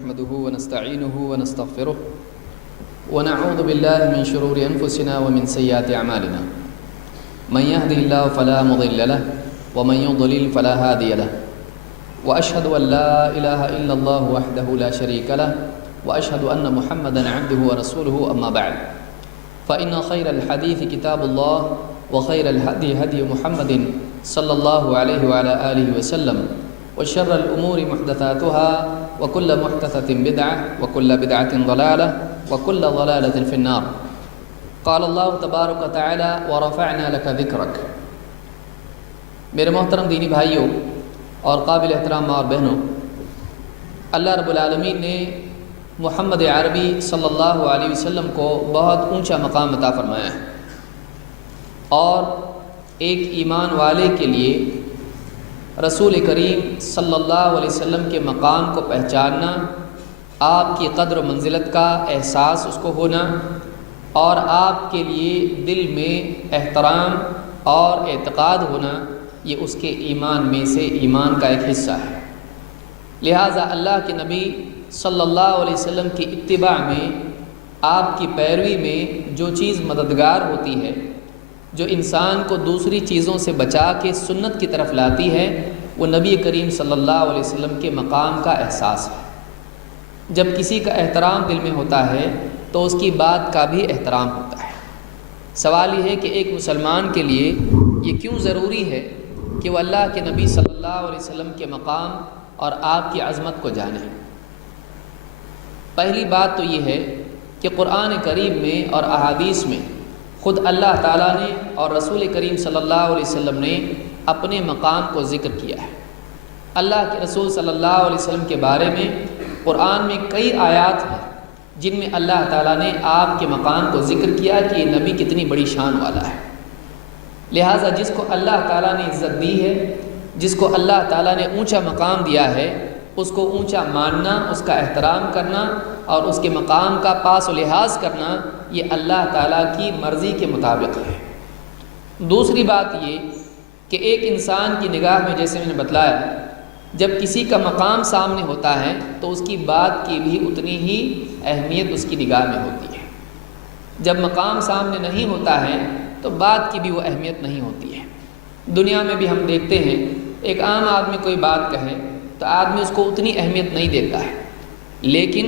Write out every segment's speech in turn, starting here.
نحمده ونستعينه ونستغفره ونعوذ بالله من شرور أنفسنا ومن سيئات أعمالنا من يهده الله فلا مضل له ومن يضلل فلا هادي له وأشهد أن لا إله إلا الله وحده لا شريك له وأشهد أن محمدا عبده ورسوله أما بعد فإن خير الحديث كتاب الله وخير الهدي هدي محمد صلى الله عليه وعلى آله وسلم وشر الأمور محدثاتها وكل محدثة بدعة وكل بدعة ضلالة وكل ضلالة في النار قال الله تبارک وتعالى ورفعنا لك ذكرك۔ میرے محترم دینی بھائیوں اور قابل احترام ماں اور بہنوں، اللہ رب العالمین نے محمد عربی صلی اللہ علیہ وسلم کو بہت اونچا مقام عطا فرمایا ہے، اور ایک ایمان والے کے لیے رسول کریم صلی اللہ علیہ وسلم کے مقام کو پہچاننا، آپ کی قدر و منزلت کا احساس اس کو ہونا، اور آپ کے لیے دل میں احترام اور اعتقاد ہونا، یہ اس کے ایمان میں سے ایمان کا ایک حصہ ہے۔ لہٰذا اللہ کے نبی صلی اللہ علیہ وسلم کی اتباع میں، آپ کی پیروی میں جو چیز مددگار ہوتی ہے، جو انسان کو دوسری چیزوں سے بچا کے سنت کی طرف لاتی ہے، وہ نبی کریم صلی اللہ علیہ وسلم کے مقام کا احساس ہے۔ جب کسی کا احترام دل میں ہوتا ہے تو اس کی بات کا بھی احترام ہوتا ہے۔ سوال یہ ہے کہ ایک مسلمان کے لیے یہ کیوں ضروری ہے کہ وہ اللہ کے نبی صلی اللہ علیہ وسلم کے مقام اور آپ کی عظمت کو جانے؟ پہلی بات تو یہ ہے کہ قرآن کریم میں اور احادیث میں خود اللہ تعالیٰ نے اور رسول کریم صلی اللہ علیہ وسلم نے اپنے مقام کو ذکر کیا ہے۔ اللہ کے رسول صلی اللہ علیہ وسلم کے بارے میں قرآن میں کئی آیات ہیں جن میں اللہ تعالیٰ نے آپ کے مقام کو ذکر کیا کہ یہ نبی کتنی بڑی شان والا ہے۔ لہٰذا جس کو اللہ تعالیٰ نے عزت دی ہے، جس کو اللہ تعالیٰ نے اونچا مقام دیا ہے، اس کو اونچا ماننا، اس کا احترام کرنا اور اس کے مقام کا پاس و لحاظ کرنا، یہ اللہ تعالیٰ کی مرضی کے مطابق ہے۔ دوسری بات یہ کہ ایک انسان کی نگاہ میں، جیسے میں نے بتلایا، جب کسی کا مقام سامنے ہوتا ہے تو اس کی بات کی بھی اتنی ہی اہمیت اس کی نگاہ میں ہوتی ہے۔ جب مقام سامنے نہیں ہوتا ہے تو بات کی بھی وہ اہمیت نہیں ہوتی ہے۔ دنیا میں بھی ہم دیکھتے ہیں، ایک عام آدمی کوئی بات کہے تو آدمی اس کو اتنی اہمیت نہیں دیتا ہے، لیکن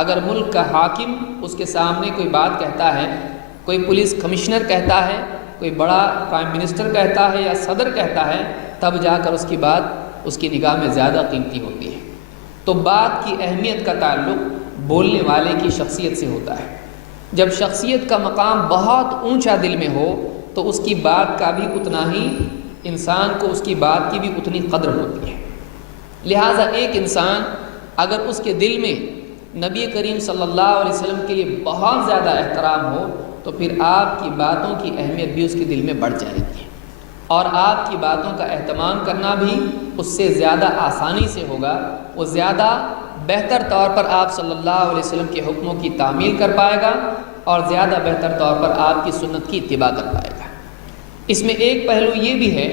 اگر ملک کا حاکم اس کے سامنے کوئی بات کہتا ہے، کوئی پولیس کمشنر کہتا ہے، کوئی بڑا پرائم منسٹر کہتا ہے یا صدر کہتا ہے، تب جا کر اس کی بات اس کی نگاہ میں زیادہ قیمتی ہوتی ہے۔ تو بات کی اہمیت کا تعلق بولنے والے کی شخصیت سے ہوتا ہے۔ جب شخصیت کا مقام بہت اونچا دل میں ہو تو اس کی بات کا بھی اتنا ہی، انسان کو اس کی بات کی بھی اتنی قدر ہوتی ہے۔ لہٰذا ایک انسان اگر اس کے دل میں نبی کریم صلی اللہ علیہ وسلم کے لیے بہت زیادہ احترام ہو تو پھر آپ کی باتوں کی اہمیت بھی اس کے دل میں بڑھ جائے گی، اور آپ کی باتوں کا اہتمام کرنا بھی اس سے زیادہ آسانی سے ہوگا۔ وہ زیادہ بہتر طور پر آپ صلی اللہ علیہ وسلم کے حکموں کی تعمیل کر پائے گا اور زیادہ بہتر طور پر آپ کی سنت کی اتباع کر پائے گا۔ اس میں ایک پہلو یہ بھی ہے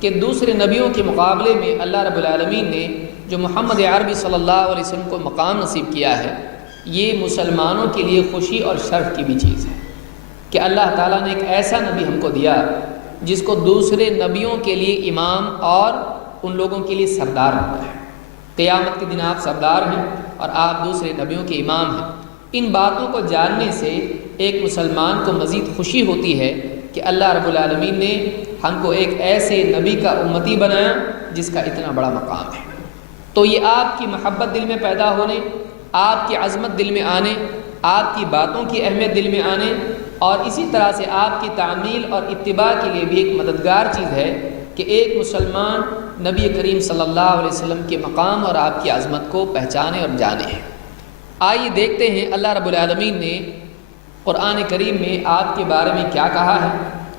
کہ دوسرے نبیوں کے مقابلے میں اللہ رب العالمین نے جو محمد عربی صلی اللہ علیہ وسلم کو مقام نصیب کیا ہے، یہ مسلمانوں کے لیے خوشی اور شرف کی بھی چیز ہے کہ اللہ تعالیٰ نے ایک ایسا نبی ہم کو دیا جس کو دوسرے نبیوں کے لیے امام اور ان لوگوں کے لیے سردار ہوتا ہے۔ قیامت کے دن آپ سردار ہیں اور آپ دوسرے نبیوں کے امام ہیں۔ ان باتوں کو جاننے سے ایک مسلمان کو مزید خوشی ہوتی ہے کہ اللہ رب العالمین نے ہم کو ایک ایسے نبی کا امتی بنایا جس کا اتنا بڑا مقام ہے۔ تو یہ آپ کی محبت دل میں پیدا ہونے، آپ کی عظمت دل میں آنے، آپ کی باتوں کی اہمیت دل میں آنے، اور اسی طرح سے آپ کی تعمیل اور اتباع کے لیے بھی ایک مددگار چیز ہے کہ ایک مسلمان نبی کریم صلی اللہ علیہ وسلم کے مقام اور آپ کی عظمت کو پہچانے اور جانے۔ آئیے دیکھتے ہیں اللہ رب العالمین نے قرآن کریم میں آپ کے بارے میں کیا کہا ہے،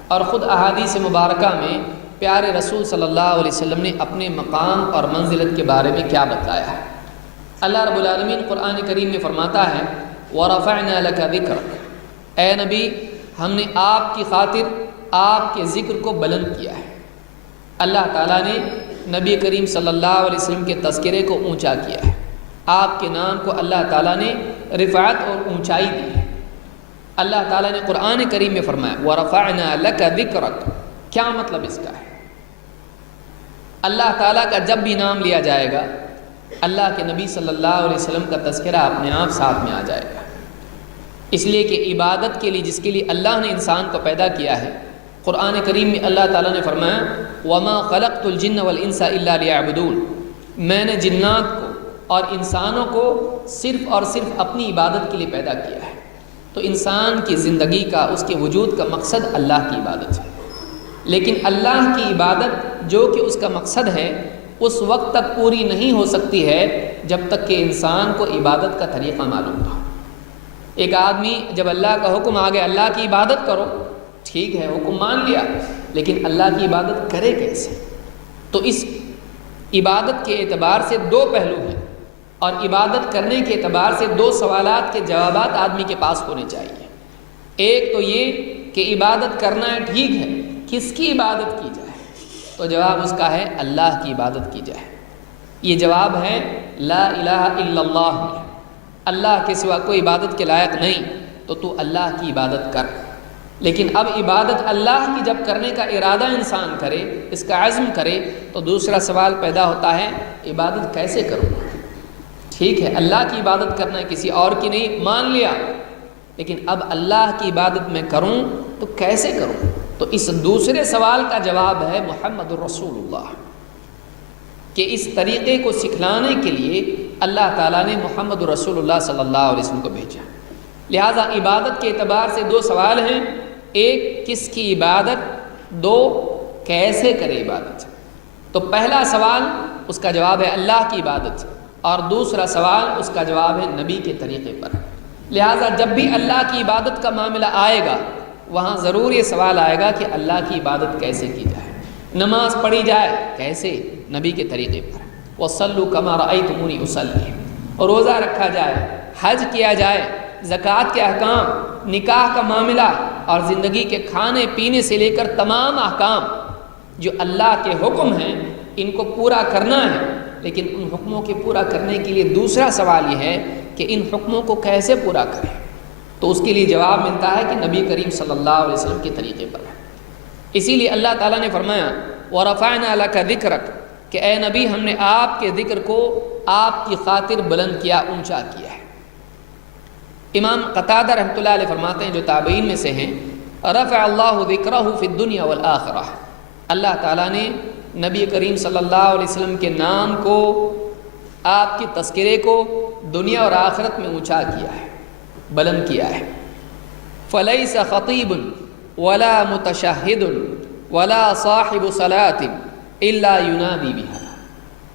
اور خود احادیث مبارکہ میں پیارے رسول صلی اللہ علیہ وسلم نے اپنے مقام اور منزلت کے بارے میں کیا بتایا ہے۔ اللہ رب العالمین قرآن کریم میں فرماتا ہے وَرَفَعْنَا لَكَ ذِكْرَكَ، اے نبی ہم نے آپ کی خاطر آپ کے ذکر کو بلند کیا ہے۔ اللہ تعالیٰ نے نبی کریم صلی اللہ علیہ وسلم کے تذکرے کو اونچا کیا ہے۔ آپ کے نام کو اللہ تعالیٰ نے رفعت اور اونچائی دی ہے۔ اللہ تعالیٰ نے قرآن کریم میں فرمایا وَرَفَعْنَا لَكَ ذِكْرَكَ، کیا مطلب اس کا ہے؟ اللہ تعالیٰ کا جب بھی نام لیا جائے گا اللہ کے نبی صلی اللہ علیہ وسلم کا تذکرہ اپنے آپ ساتھ میں آ جائے گا، اس لیے کہ عبادت کے لیے جس کے لیے اللہ نے انسان کو پیدا کیا ہے، قرآن کریم میں اللہ تعالیٰ نے فرمایا وَمَا خَلَقْتُ الْجِنَّ وَالْإِنسَ إِلَّا لِيَعْبُدُونَ، میں نے جنات کو اور انسانوں کو صرف اور صرف اپنی عبادت کے لیے پیدا کیا ہے۔ تو انسان کی زندگی کا، اس کے وجود کا مقصد اللہ کی عبادت ہے، لیکن اللہ کی عبادت جو کہ اس کا مقصد ہے اس وقت تک پوری نہیں ہو سکتی ہے جب تک کہ انسان کو عبادت کا طریقہ معلوم ہو۔ ایک آدمی جب اللہ کا حکم آ گیا اللہ کی عبادت کرو، ٹھیک ہے حکم مان لیا، لیکن اللہ کی عبادت کرے کیسے؟ تو اس عبادت کے اعتبار سے دو پہلو ہیں، اور عبادت کرنے کے اعتبار سے دو سوالات کے جوابات آدمی کے پاس ہونے چاہیے۔ ایک تو یہ کہ عبادت کرنا ہے، ٹھیک ہے، کس کی عبادت کی جائے؟ تو جواب اس کا ہے اللہ کی عبادت کی جائے۔ یہ جواب ہے لا الہ الا اللہ، اللہ کے سوا کوئی عبادت کے لائق نہیں، تو اللہ کی عبادت کر۔ لیکن اب عبادت اللہ کی جب کرنے کا ارادہ انسان کرے، اس کا عزم کرے، تو دوسرا سوال پیدا ہوتا ہے عبادت کیسے کروں؟ ٹھیک ہے اللہ کی عبادت کرنا ہے، کسی اور کی نہیں، مان لیا، لیکن اب اللہ کی عبادت میں کروں تو کیسے کروں؟ تو اس دوسرے سوال کا جواب ہے محمد الرسول اللہ، کہ اس طریقے کو سکھلانے کے لیے اللہ تعالیٰ نے محمد الرسول اللہ صلی اللہ علیہ وسلم کو بھیجا۔ لہٰذا عبادت کے اعتبار سے دو سوال ہیں، ایک کس کی عبادت، دو کیسے کرے عبادت۔ تو پہلا سوال اس کا جواب ہے اللہ کی عبادت، اور دوسرا سوال اس کا جواب ہے نبی کے طریقے پر۔ لہٰذا جب بھی اللہ کی عبادت کا معاملہ آئے گا وہاں ضرور یہ سوال آئے گا کہ اللہ کی عبادت کیسے کی جائے، نماز پڑھی جائے کیسے؟ نبی کے طریقے پر۔ وَصَلُّوا كَمَا رَأَيْتُمُونِي أُصَلِّي، اور روزہ رکھا جائے، حج کیا جائے، زکوٰۃ کے احکام، نکاح کا معاملہ اور زندگی کے کھانے پینے سے لے کر تمام احکام جو اللہ کے حکم ہیں ان کو پورا کرنا ہے۔ لیکن ان حکموں کے پورا کرنے کے لیے دوسرا سوال یہ ہے کہ ان حکموں کو کیسے پورا کریں؟ تو اس کے لیے جواب ملتا ہے کہ نبی کریم صلی اللہ علیہ وسلم کے طریقے پر ہے۔ اسی لیے اللہ تعالیٰ نے فرمایا وَرَفَعْنَا لَكَ ذِكْرَكَ، کہ اے نبی ہم نے آپ کے ذکر کو آپ کی خاطر بلند کیا، اونچا کیا ہے۔ امام قتادہ رحمۃ اللہ علیہ فرماتے ہیں جو تابعین میں سے ہیں، رفع اللہ ذکرہ فی الدنیا والآخرہ، اللہ تعالیٰ نے نبی کریم صلی اللہ علیہ وسلم کے نام کو، آپ کے تذکرے کو دنیا اور آخرت میں اونچا کیا ہے، بلند کیا ہے۔ فلیس خطیب ولا متشہد ولا صاحب صلاۃ الا ینادی بہا،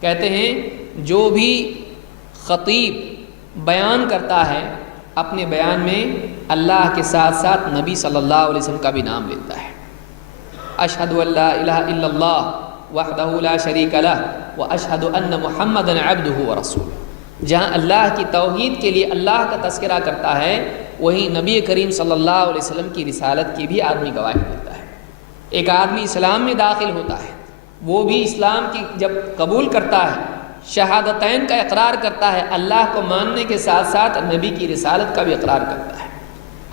کہتے ہیں جو بھی خطیب بیان کرتا ہے اپنے بیان میں اللہ کے ساتھ ساتھ نبی صلی اللہ علیہ وسلم کا بھی نام لیتا ہے۔ اشہد ان لا الہ الا اللہ وحدہ لا شریک لہ واشہد ان محمدا عبدہ ورسولہ، جہاں اللہ کی توحید کے لیے اللہ کا تذکرہ کرتا ہے وہیں نبی کریم صلی اللہ علیہ وسلم کی رسالت کی بھی آدمی گواہی دیتا ہے۔ ایک آدمی اسلام میں داخل ہوتا ہے، وہ بھی اسلام کی جب قبول کرتا ہے، شہادتین کا اقرار کرتا ہے، اللہ کو ماننے کے ساتھ ساتھ نبی کی رسالت کا بھی اقرار کرتا ہے۔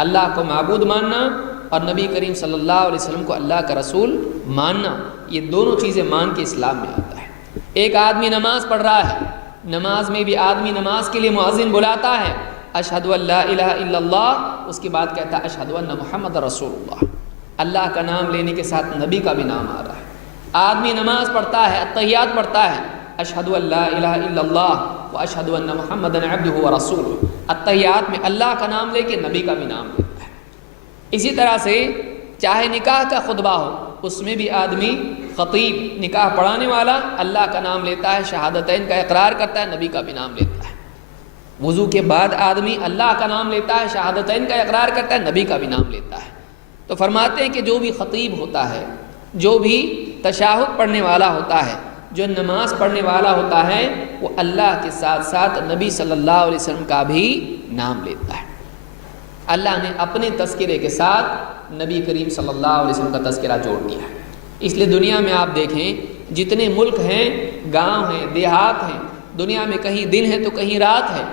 اللہ کو معبود ماننا اور نبی کریم صلی اللہ علیہ وسلم کو اللہ کا رسول ماننا، یہ دونوں چیزیں مان کے اسلام میں آتا ہے۔ ایک آدمی نماز پڑھ رہا ہے، نماز میں بھی آدمی نماز کے لیے مؤذن بلاتا ہے، اشہد ان لا الہ الا اللہ، اس کے بعد کہتا ہے اشہد ان محمد رسول اللہ، اللہ کا نام لینے کے ساتھ نبی کا بھی نام آ رہا ہے۔ آدمی نماز پڑھتا ہے، التحیات پڑھتا ہے، اشہد ان لا الہ الا اللہ واشہد ان محمدا عبدہ ورسولہ، التحیات میں اللہ کا نام لے کے نبی کا بھی نام لیتا ہے۔ اسی طرح سے چاہے نکاح کا خطبہ ہو، اس میں بھی آدمی خطیب، نکاح پڑھانے والا اللہ کا نام لیتا ہے، شہادتین کا اقرار کرتا ہے، نبی کا بھی نام لیتا ہے۔ وضو کے بعد آدمی اللہ کا نام لیتا ہے، شہادتین کا اقرار کرتا ہے، نبی کا بھی نام لیتا ہے۔ تو فرماتے ہیں کہ جو بھی خطیب ہوتا ہے، جو بھی تشہد پڑھنے والا ہوتا ہے، جو نماز پڑھنے والا ہوتا ہے، وہ اللہ کے ساتھ ساتھ نبی صلی اللہ علیہ وسلم کا بھی نام لیتا ہے۔ اللہ نے اپنے تذکرے کے ساتھ نبی کریم صلی اللہ علیہ وسلم کا تذکرہ جوڑ دیا ہے۔ اس لیے دنیا میں آپ دیکھیں جتنے ملک ہیں، گاؤں ہیں، دیہات ہیں، دنیا میں کہیں دن ہے تو کہیں رات ہے،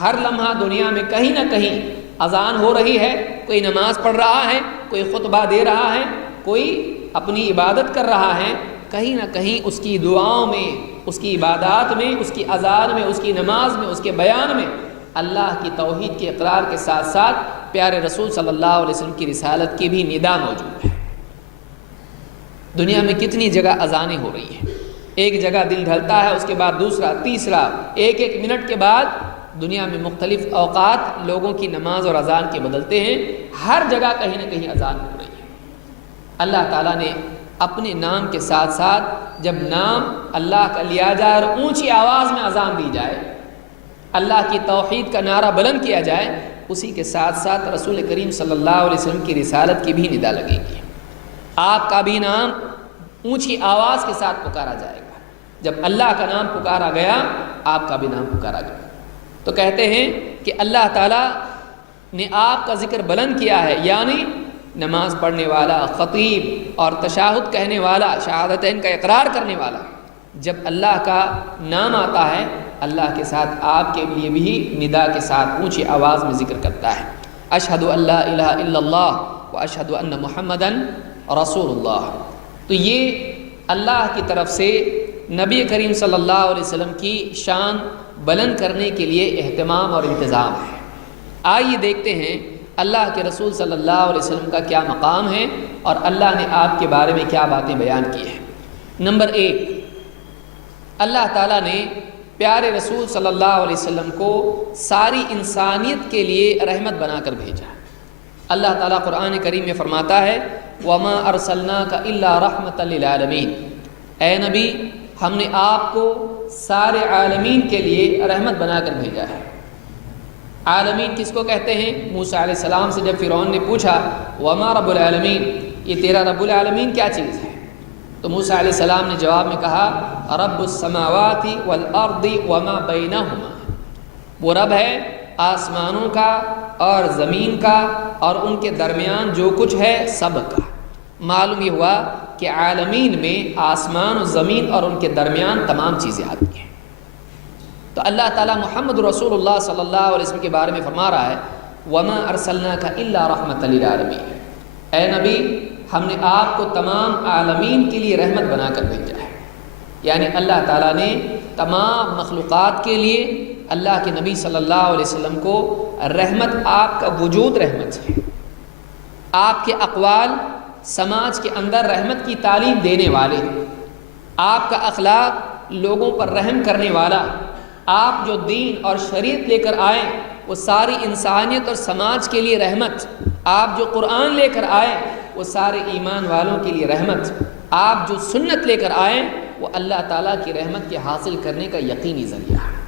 ہر لمحہ دنیا میں کہیں نہ کہیں اذان ہو رہی ہے، کوئی نماز پڑھ رہا ہے، کوئی خطبہ دے رہا ہے، کوئی اپنی عبادت کر رہا ہے، کہیں نہ کہیں اس کی دعاؤں میں، اس کی عبادات میں، اس کی اذان میں، اس کی نماز میں، اس کے بیان میں اللہ کی توحید کے اقرار کے ساتھ ساتھ پیارے رسول صلی اللہ علیہ وسلم کی رسالت کی بھی ندا موجود ہے۔ دنیا میں کتنی جگہ اذانیں ہو رہی ہیں، ایک جگہ دل ڈھلتا ہے، اس کے بعد دوسرا، تیسرا، ایک ایک منٹ کے بعد دنیا میں مختلف اوقات لوگوں کی نماز اور اذان کے بدلتے ہیں، ہر جگہ کہیں نہ کہیں اذان ہو رہی ہے۔ اللہ تعالیٰ نے اپنے نام کے ساتھ ساتھ جب نام اللہ کا لیا جائے اور اونچی آواز میں اذان دی جائے، اللہ کی توحید کا نعرہ بلند کیا جائے، اسی کے ساتھ ساتھ رسول کریم صلی اللہ علیہ وسلم کی رسالت کی بھی ندا لگے گی۔ آپ کا بھی نام اونچی آواز کے ساتھ پکارا جائے گا۔ جب اللہ کا نام پکارا گیا، آپ کا بھی نام پکارا گیا۔ تو کہتے ہیں کہ اللہ تعالیٰ نے آپ کا ذکر بلند کیا ہے، یعنی نماز پڑھنے والا، خطیب اور تشہد کہنے والا، شہادتین کا اقرار کرنے والا، جب اللہ کا نام آتا ہے، اللہ کے ساتھ آپ کے لیے بھی ندا کے ساتھ اونچی آواز میں ذکر کرتا ہے، اشہد ان لا الہ الا اللہ و اشہد ان محمدن رسول اللہ۔ تو یہ اللہ کی طرف سے نبی کریم صلی اللہ علیہ وسلم کی شان بلند کرنے کے لیے اہتمام اور انتظام ہے۔ آئیے دیکھتے ہیں اللہ کے رسول صلی اللہ علیہ وسلم کا کیا مقام ہے اور اللہ نے آپ کے بارے میں کیا باتیں بیان کی ہیں۔ نمبر 1، اللہ تعالیٰ نے پیارے رسول صلی اللہ علیہ وسلم کو ساری انسانیت کے لیے رحمت بنا کر بھیجا۔ اللہ تعالیٰ قرآن کریم میں فرماتا ہے وَمَا أَرْسَلْنَاكَ إِلَّا رَحْمَةً لِلْعَالَمِينَ، اے نبی ہم نے آپ کو سارے عالمین کے لیے رحمت بنا کر بھیجا ہے۔ عالمین کس کو کہتے ہیں؟ موسیٰ علیہ السلام سے جب فرعون نے پوچھا وَمَا رَبُّ الْعَالَمِينَ، یہ تیرا رب العالمین کیا چیز ہے؟ تو موسیٰ علیہ السلام نے جواب میں کہا رب السماوات والارض وما بینہما، وہ رب ہے آسمانوں کا اور زمین کا اور ان کے درمیان جو کچھ ہے سب کا۔ معلوم یہ ہوا کہ عالمین میں آسمان و زمین اور ان کے درمیان تمام چیزیں آتی ہیں۔ تو اللہ تعالیٰ محمد رسول اللہ صلی اللہ علیہ وسلم کے بارے میں فرما رہا ہے وما ارسلناک الا رحمۃ للعالمین، اے نبی ہم نے آپ کو تمام عالمین کے لیے رحمت بنا کر بھیجا ہے۔ یعنی اللہ تعالیٰ نے تمام مخلوقات کے لیے اللہ کے نبی صلی اللہ علیہ وسلم کو رحمت، آپ کا وجود رحمت ہے، آپ کے اقوال سماج کے اندر رحمت کی تعلیم دینے والے، آپ کا اخلاق لوگوں پر رحم کرنے والا، آپ جو دین اور شریعت لے کر آئے وہ ساری انسانیت اور سماج کے لیے رحمت، آپ جو قرآن لے کر آئے وہ سارے ایمان والوں کے لیے رحمت، آپ جو سنت لے کر آئے وہ اللہ تعالیٰ کی رحمت کے حاصل کرنے کا یقینی ذریعہ ہے۔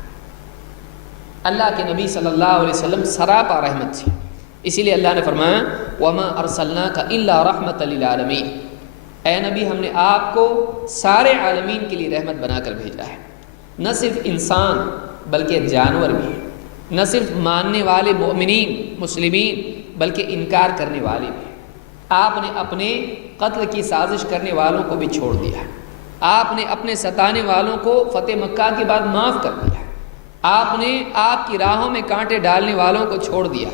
اللہ کے نبی صلی اللہ علیہ وسلم سراپا رحمت تھی، اسی لیے اللہ نے فرمایا وَمَا أَرْسَلْنَاكَ إِلَّا رَحْمَةً لِلْعَالَمِينَ، اے نبی ہم نے آپ کو سارے عالمین کے لیے رحمت بنا کر بھیجا ہے۔ نہ صرف انسان بلکہ جانور بھی، نہ صرف ماننے والے مومنین مسلمین بلکہ انکار کرنے والے بھی۔ آپ نے اپنے قتل کی سازش کرنے والوں کو بھی چھوڑ دیا، آپ نے اپنے ستانے والوں کو فتح مکہ کے بعد معاف کر دیا، آپ نے آپ کی راہوں میں کانٹے ڈالنے والوں کو چھوڑ دیا،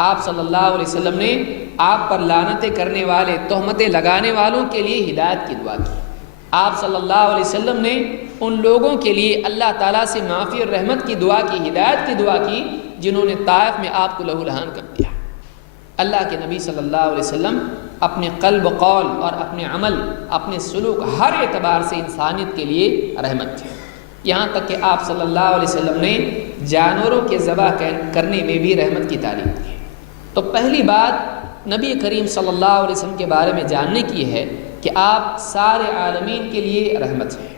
آپ صلی اللہ علیہ وسلم نے آپ پر لعنتیں کرنے والے، تہمتیں لگانے والوں کے لیے ہدایت کی دعا کی، آپ صلی اللہ علیہ وسلم نے ان لوگوں کے لیے اللہ تعالیٰ سے معافی اور رحمت کی دعا کی، ہدایت کی دعا کی جنہوں نے طائف میں آپ کو لہو لہان کر دیا۔ اللہ کے نبی صلی اللہ علیہ وسلم اپنے قلب، قول اور اپنے عمل، اپنے سلوک ہر اعتبار سے انسانیت کے لیے رحمت تھے، یہاں تک کہ آپ صلی اللہ علیہ وسلم نے جانوروں کے ذبح کرنے میں بھی رحمت کی تعلیم دی۔ تو پہلی بات نبی کریم صلی اللہ علیہ وسلم کے بارے میں جاننے کی ہے کہ آپ سارے عالمین کے لیے رحمت ہیں۔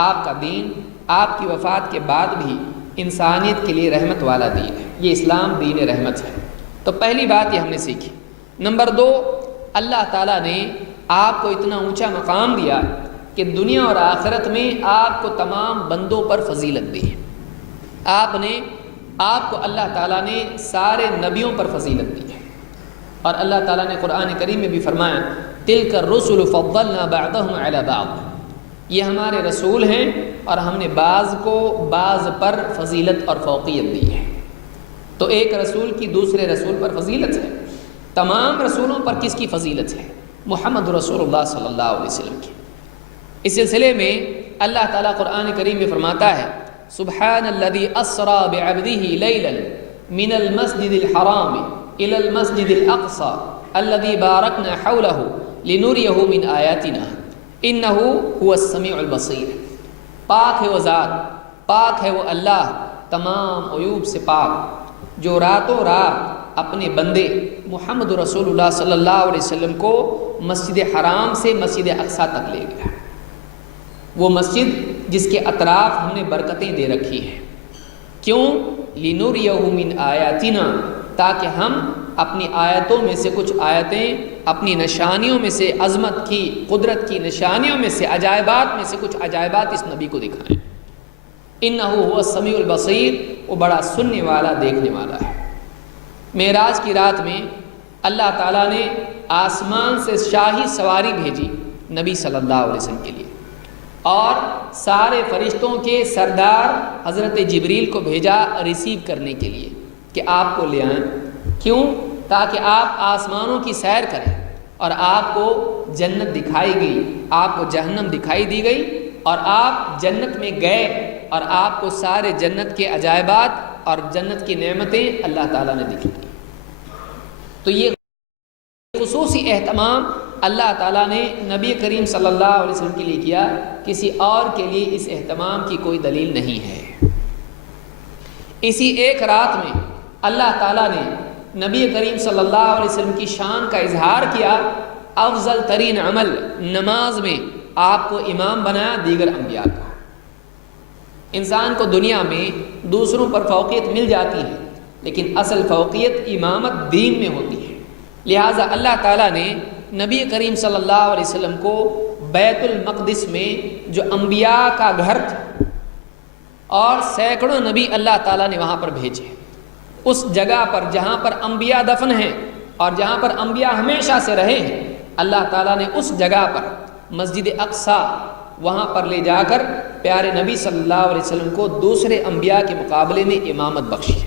آپ کا دین آپ کی وفات کے بعد بھی انسانیت کے لیے رحمت والا دین ہے، یہ اسلام دین رحمت ہے۔ تو پہلی بات یہ ہم نے سیکھی۔ نمبر 2، اللہ تعالیٰ نے آپ کو اتنا اونچا مقام دیا کہ دنیا اور آخرت میں آپ کو تمام بندوں پر فضیلت دی ہے۔ آپ کو اللہ تعالیٰ نے سارے نبیوں پر فضیلت دی ہے، اور اللہ تعالیٰ نے قرآن کریم میں بھی فرمایا تِلْكَ الرُّسُلُ فَضَّلْنَا بَعْضَهُمْ عَلَى بَعْضٍ، یہ ہمارے رسول ہیں اور ہم نے بعض کو بعض پر فضیلت اور فوقیت دی ہے۔ تو ایک رسول کی دوسرے رسول پر فضیلت ہے، تمام رسولوں پر کس کی فضیلت ہے؟ محمد رسول اللہ صلی اللہ علیہ وسلم کی۔ اس سلسلے میں اللہ تعالیٰ قرآن کریم میں فرماتا ہے سبحان الذی اسری بعبدہ لیلا من المسجد الحرام الی المسجد الاقصی الذی بارکنا حولہ لنریہ من آیاتنا انہ هو السمیع البصیر۔ پاک ہے وہ ذات، پاک ہے وہ اللہ تمام عیوب سے پاک، جو راتوں رات اپنے بندے محمد رسول اللہ صلی اللہ علیہ وسلم کو مسجد حرام سے مسجد اقصی تک لے گیا۔ وہ مسجد جس کے اطراف ہم نے برکتیں دے رکھی ہیں، کیوں؟ لِنُرِيَهُ مِنْ آیاتنا، تاکہ ہم اپنی آیتوں میں سے کچھ آیتیں، اپنی نشانیوں میں سے، عظمت کی، قدرت کی نشانیوں میں سے، عجائبات میں سے کچھ عجائبات اس نبی کو دکھائیں۔ اِنَّهُ هُوَ السَّمِيعُ الْبَصِيرُ، وہ بڑا سننے والا، دیکھنے والا ہے۔ معراج کی رات میں اللہ تعالیٰ نے آسمان سے شاہی سواری بھیجی نبی صلی اللہ علیہ وسلم کے لیے، اور سارے فرشتوں کے سردار حضرت جبریل کو بھیجا ریسیو کرنے کے لیے کہ آپ کو لے آئیں۔ کیوں؟ تاکہ آپ آسمانوں کی سیر کریں اور آپ کو جنت دکھائی گئی، آپ کو جہنم دکھائی دی گئی، اور آپ جنت میں گئے اور آپ کو سارے جنت کے عجائبات اور جنت کی نعمتیں اللہ تعالیٰ نے دکھائی۔ تو یہ خصوصی اہتمام اللہ تعالیٰ نے نبی کریم صلی اللہ علیہ وسلم کے لیے کیا، کسی اور کے لیے اس اہتمام کی کوئی دلیل نہیں ہے۔ اسی ایک رات میں اللہ تعالیٰ نے نبی کریم صلی اللہ علیہ وسلم کی شان کا اظہار کیا۔ افضل ترین عمل نماز میں آپ کو امام بنایا دیگر انبیاء کا۔ انسان کو دنیا میں دوسروں پر فوقیت مل جاتی ہے، لیکن اصل فوقیت امامت دین میں ہوتی ہے۔ لہٰذا اللہ تعالیٰ نے نبی کریم صلی اللہ علیہ وسلم کو بیت المقدس میں جو انبیاء کا گھر تھا، اور سینکڑوں نبی اللہ تعالیٰ نے وہاں پر بھیجے، اس جگہ پر جہاں پر انبیاء دفن ہیں اور جہاں پر انبیاء ہمیشہ سے رہے ہیں، اللہ تعالیٰ نے اس جگہ پر مسجد اقصی وہاں پر لے جا کر پیارے نبی صلی اللہ علیہ وسلم کو دوسرے انبیاء کے مقابلے میں امامت بخشی۔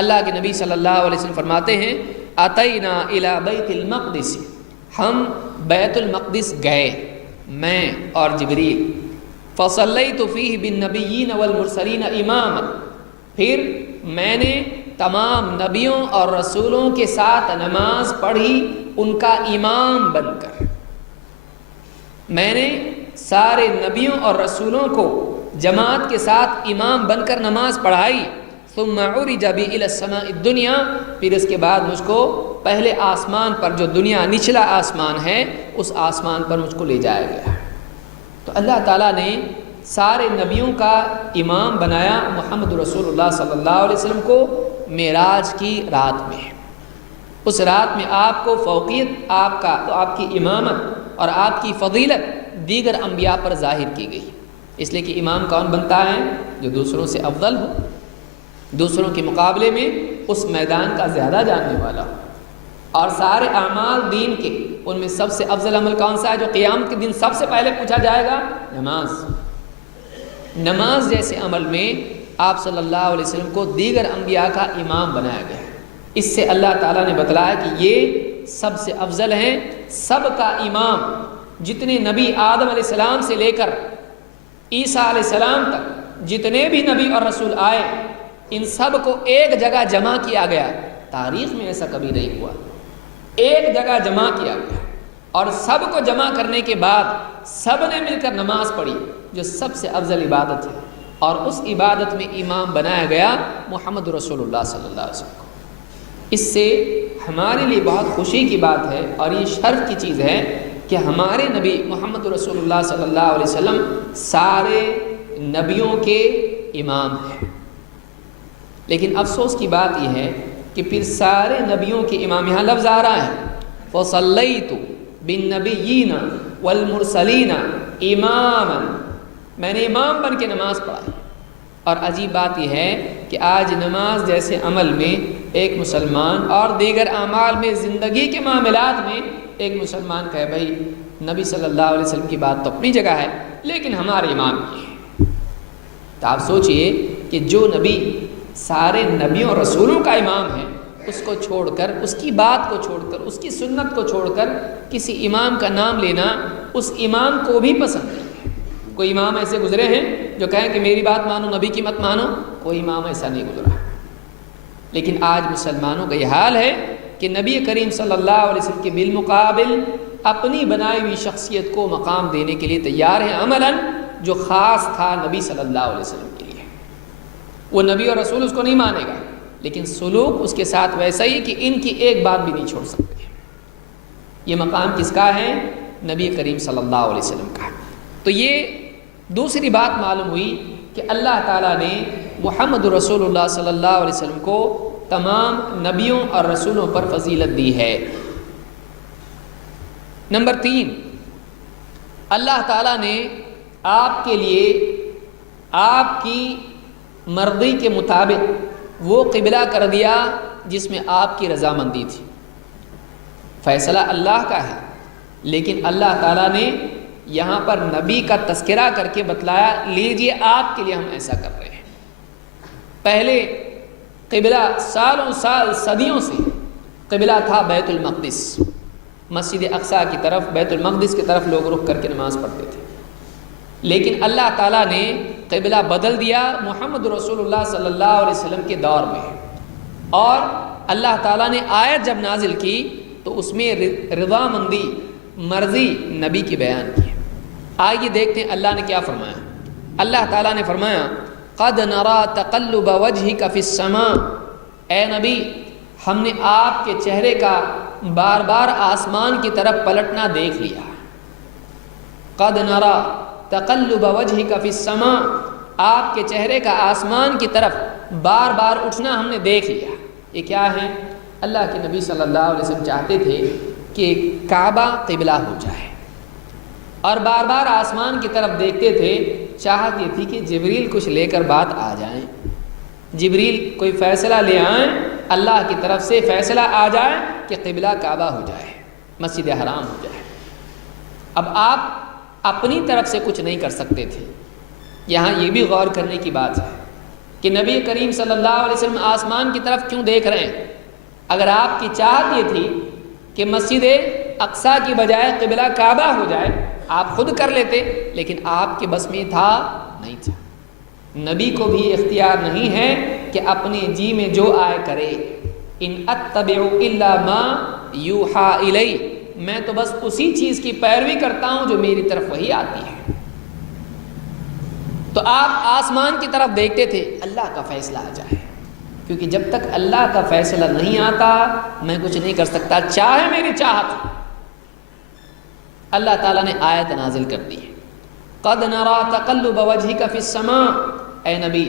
اللہ کے نبی صلی اللہ علیہ وسلم فرماتے ہیں اتینا الی بیت المقدس، ہم بیت المقدس گئے، میں اور جبریل، فصلیت فیہ بالنبیین والمرسلین اماما، پھر میں نے تمام نبیوں اور رسولوں کے ساتھ نماز پڑھی ان کا امام بن کر۔ میں نے سارے نبیوں اور رسولوں کو جماعت کے ساتھ امام بن کر نماز پڑھائی۔ ثم عرج بی الی السماء الدنیا، پھر اس کے بعد مجھ کو پہلے آسمان پر، جو دنیا نچلا آسمان ہے، اس آسمان پر مجھ کو لے جایا گیا۔ تو اللہ تعالیٰ نے سارے نبیوں کا امام بنایا محمد رسول اللہ صلی اللہ علیہ وسلم کو معراج کی رات میں۔ اس رات میں آپ کو فوقیت، آپ کی امامت اور آپ کی فضیلت دیگر انبیاء پر ظاہر کی گئی، اس لیے کہ امام کون بنتا ہے؟ جو دوسروں سے افضل ہو، دوسروں کے مقابلے میں اس میدان کا زیادہ جاننے والا ہو۔ اور سارے اعمال دین کے، ان میں سب سے افضل عمل کون سا ہے جو قیامت کے دن سب سے پہلے پوچھا جائے گا؟ نماز۔ نماز جیسے عمل میں آپ صلی اللہ علیہ وسلم کو دیگر انبیاء کا امام بنایا گیا ہے۔ اس سے اللہ تعالیٰ نے بتلایا کہ یہ سب سے افضل ہیں، سب کا امام۔ جتنے نبی آدم علیہ السلام سے لے کر عیسیٰ علیہ السلام تک جتنے بھی نبی اور رسول آئے، ان سب کو ایک جگہ جمع کیا گیا۔ تاریخ میں ایسا کبھی نہیں ہوا، ایک جگہ جمع کیا گیا، اور سب کو جمع کرنے کے بعد سب نے مل کر نماز پڑھی، جو سب سے افضل عبادت ہے، اور اس عبادت میں امام بنایا گیا محمد رسول اللہ صلی اللہ علیہ وسلم کو۔ اس سے ہمارے لیے بہت خوشی کی بات ہے اور یہ شرف کی چیز ہے کہ ہمارے نبی محمد رسول اللہ صلی اللہ علیہ وسلم سارے نبیوں کے امام ہیں۔ لیکن افسوس کی بات یہ ہے کہ پھر سارے نبیوں کے امام، یہاں لفظ آ رہا ہے فصلیت بالنبیین والمرسلین اماما، میں نے امام بن کے نماز پڑھائی۔ اور عجیب بات یہ ہے کہ آج نماز جیسے عمل میں ایک مسلمان، اور دیگر اعمال میں، زندگی کے معاملات میں ایک مسلمان کہے بھائی نبی صلی اللہ علیہ وسلم کی بات تو اپنی جگہ ہے، لیکن ہمارے امام یہ ہیں۔ تو آپ سوچئے کہ جو نبی سارے نبیوں اور رسولوں کا امام ہے، اس کو چھوڑ کر، اس کی بات کو چھوڑ کر، اس کی سنت کو چھوڑ کر کسی امام کا نام لینا اس امام کو بھی پسند نہیں ہے۔ کوئی امام ایسے گزرے ہیں جو کہیں کہ میری بات مانو نبی کی مت مانو؟ کوئی امام ایسا نہیں گزرا۔ لیکن آج مسلمانوں کا یہ حال ہے کہ نبی کریم صلی اللہ علیہ وسلم کے بالمقابل اپنی بنائی ہوئی شخصیت کو مقام دینے کے لیے تیار ہیں، عملاً جو خاص تھا نبی صلی اللہ علیہ وسلم کے لیے۔ وہ نبی اور رسول اس کو نہیں مانے گا، لیکن سلوک اس کے ساتھ ویسا ہی کہ ان کی ایک بات بھی نہیں چھوڑ سکتے۔ یہ مقام کس کا ہے؟ نبی کریم صلی اللہ علیہ وسلم کا۔ تو یہ دوسری بات معلوم ہوئی کہ اللہ تعالیٰ نے محمد رسول اللہ صلی اللہ علیہ وسلم کو تمام نبیوں اور رسولوں پر فضیلت دی ہے۔ نمبر 3، اللہ تعالیٰ نے آپ کے لیے آپ کی مرضی کے مطابق وہ قبلہ کر دیا جس میں آپ کی رضامندی تھی۔ فیصلہ اللہ کا ہے، لیکن اللہ تعالیٰ نے یہاں پر نبی کا تذکرہ کر کے بتلایا، لیجئے آپ کے لیے ہم ایسا کر رہے ہیں۔ پہلے قبلہ سالوں سال صدیوں سے قبلہ تھا بیت المقدس، مسجد اقصیٰ کی طرف، بیت المقدس کی طرف لوگ رخ کر کے نماز پڑھتے تھے۔ لیکن اللہ تعالیٰ نے قبلہ بدل دیا محمد رسول اللہ صلی اللہ علیہ وسلم کے دور میں، اور اللہ تعالیٰ نے آیت جب نازل کی تو اس میں رضامندی، مرضی نبی کی بیان کی۔ آئیے دیکھتے ہیں اللہ نے کیا فرمایا۔ اللہ تعالیٰ نے فرمایا قد نرى تقلب وجهك في السماء، اے نبی ہم نے آپ کے چہرے کا بار بار آسمان کی طرف پلٹنا دیکھ لیا۔ قد نرى تقلب وجهك في السماء، آپ کے چہرے کا آسمان کی طرف بار بار اٹھنا ہم نے دیکھ لیا۔ یہ کیا ہے؟ اللہ کے نبی صلی اللہ علیہ وسلم چاہتے تھے کہ کعبہ قبلہ ہو جائے، اور بار بار آسمان کی طرف دیکھتے تھے، چاہت یہ تھی کہ جبریل کچھ لے کر بات آ جائیں، جبریل کوئی فیصلہ لے آئیں، اللہ کی طرف سے فیصلہ آ جائے کہ قبلہ کعبہ ہو جائے، مسجد حرام ہو جائے۔ اب آپ اپنی طرف سے کچھ نہیں کر سکتے تھے۔ یہاں یہ بھی غور کرنے کی بات ہے کہ نبی کریم صلی اللہ علیہ وسلم آسمان کی طرف کیوں دیکھ رہے ہیں؟ اگر آپ کی چاہت یہ تھی کہ مسجد اقصیٰ کی بجائے قبلہ کعبہ ہو جائے، آپ خود کر لیتے، لیکن آپ کے بس میں تھا نہیں تھا۔ نبی کو بھی اختیار نہیں ہے کہ اپنے جی میں جو آئے کرے۔ ان اتبع الا ما یوحى الی، میں تو بس اسی چیز کی پیروی کرتا ہوں جو میری طرف وہی آتی ہے۔ تو آپ آسمان کی طرف دیکھتے تھے اللہ کا فیصلہ آ جائے، کیونکہ جب تک اللہ کا فیصلہ نہیں آتا میں کچھ نہیں کر سکتا، چاہے میری چاہت۔ اللہ تعالیٰ نے آیت نازل کر دی، قد نرى تقلب وجهك في السماء، اے نبی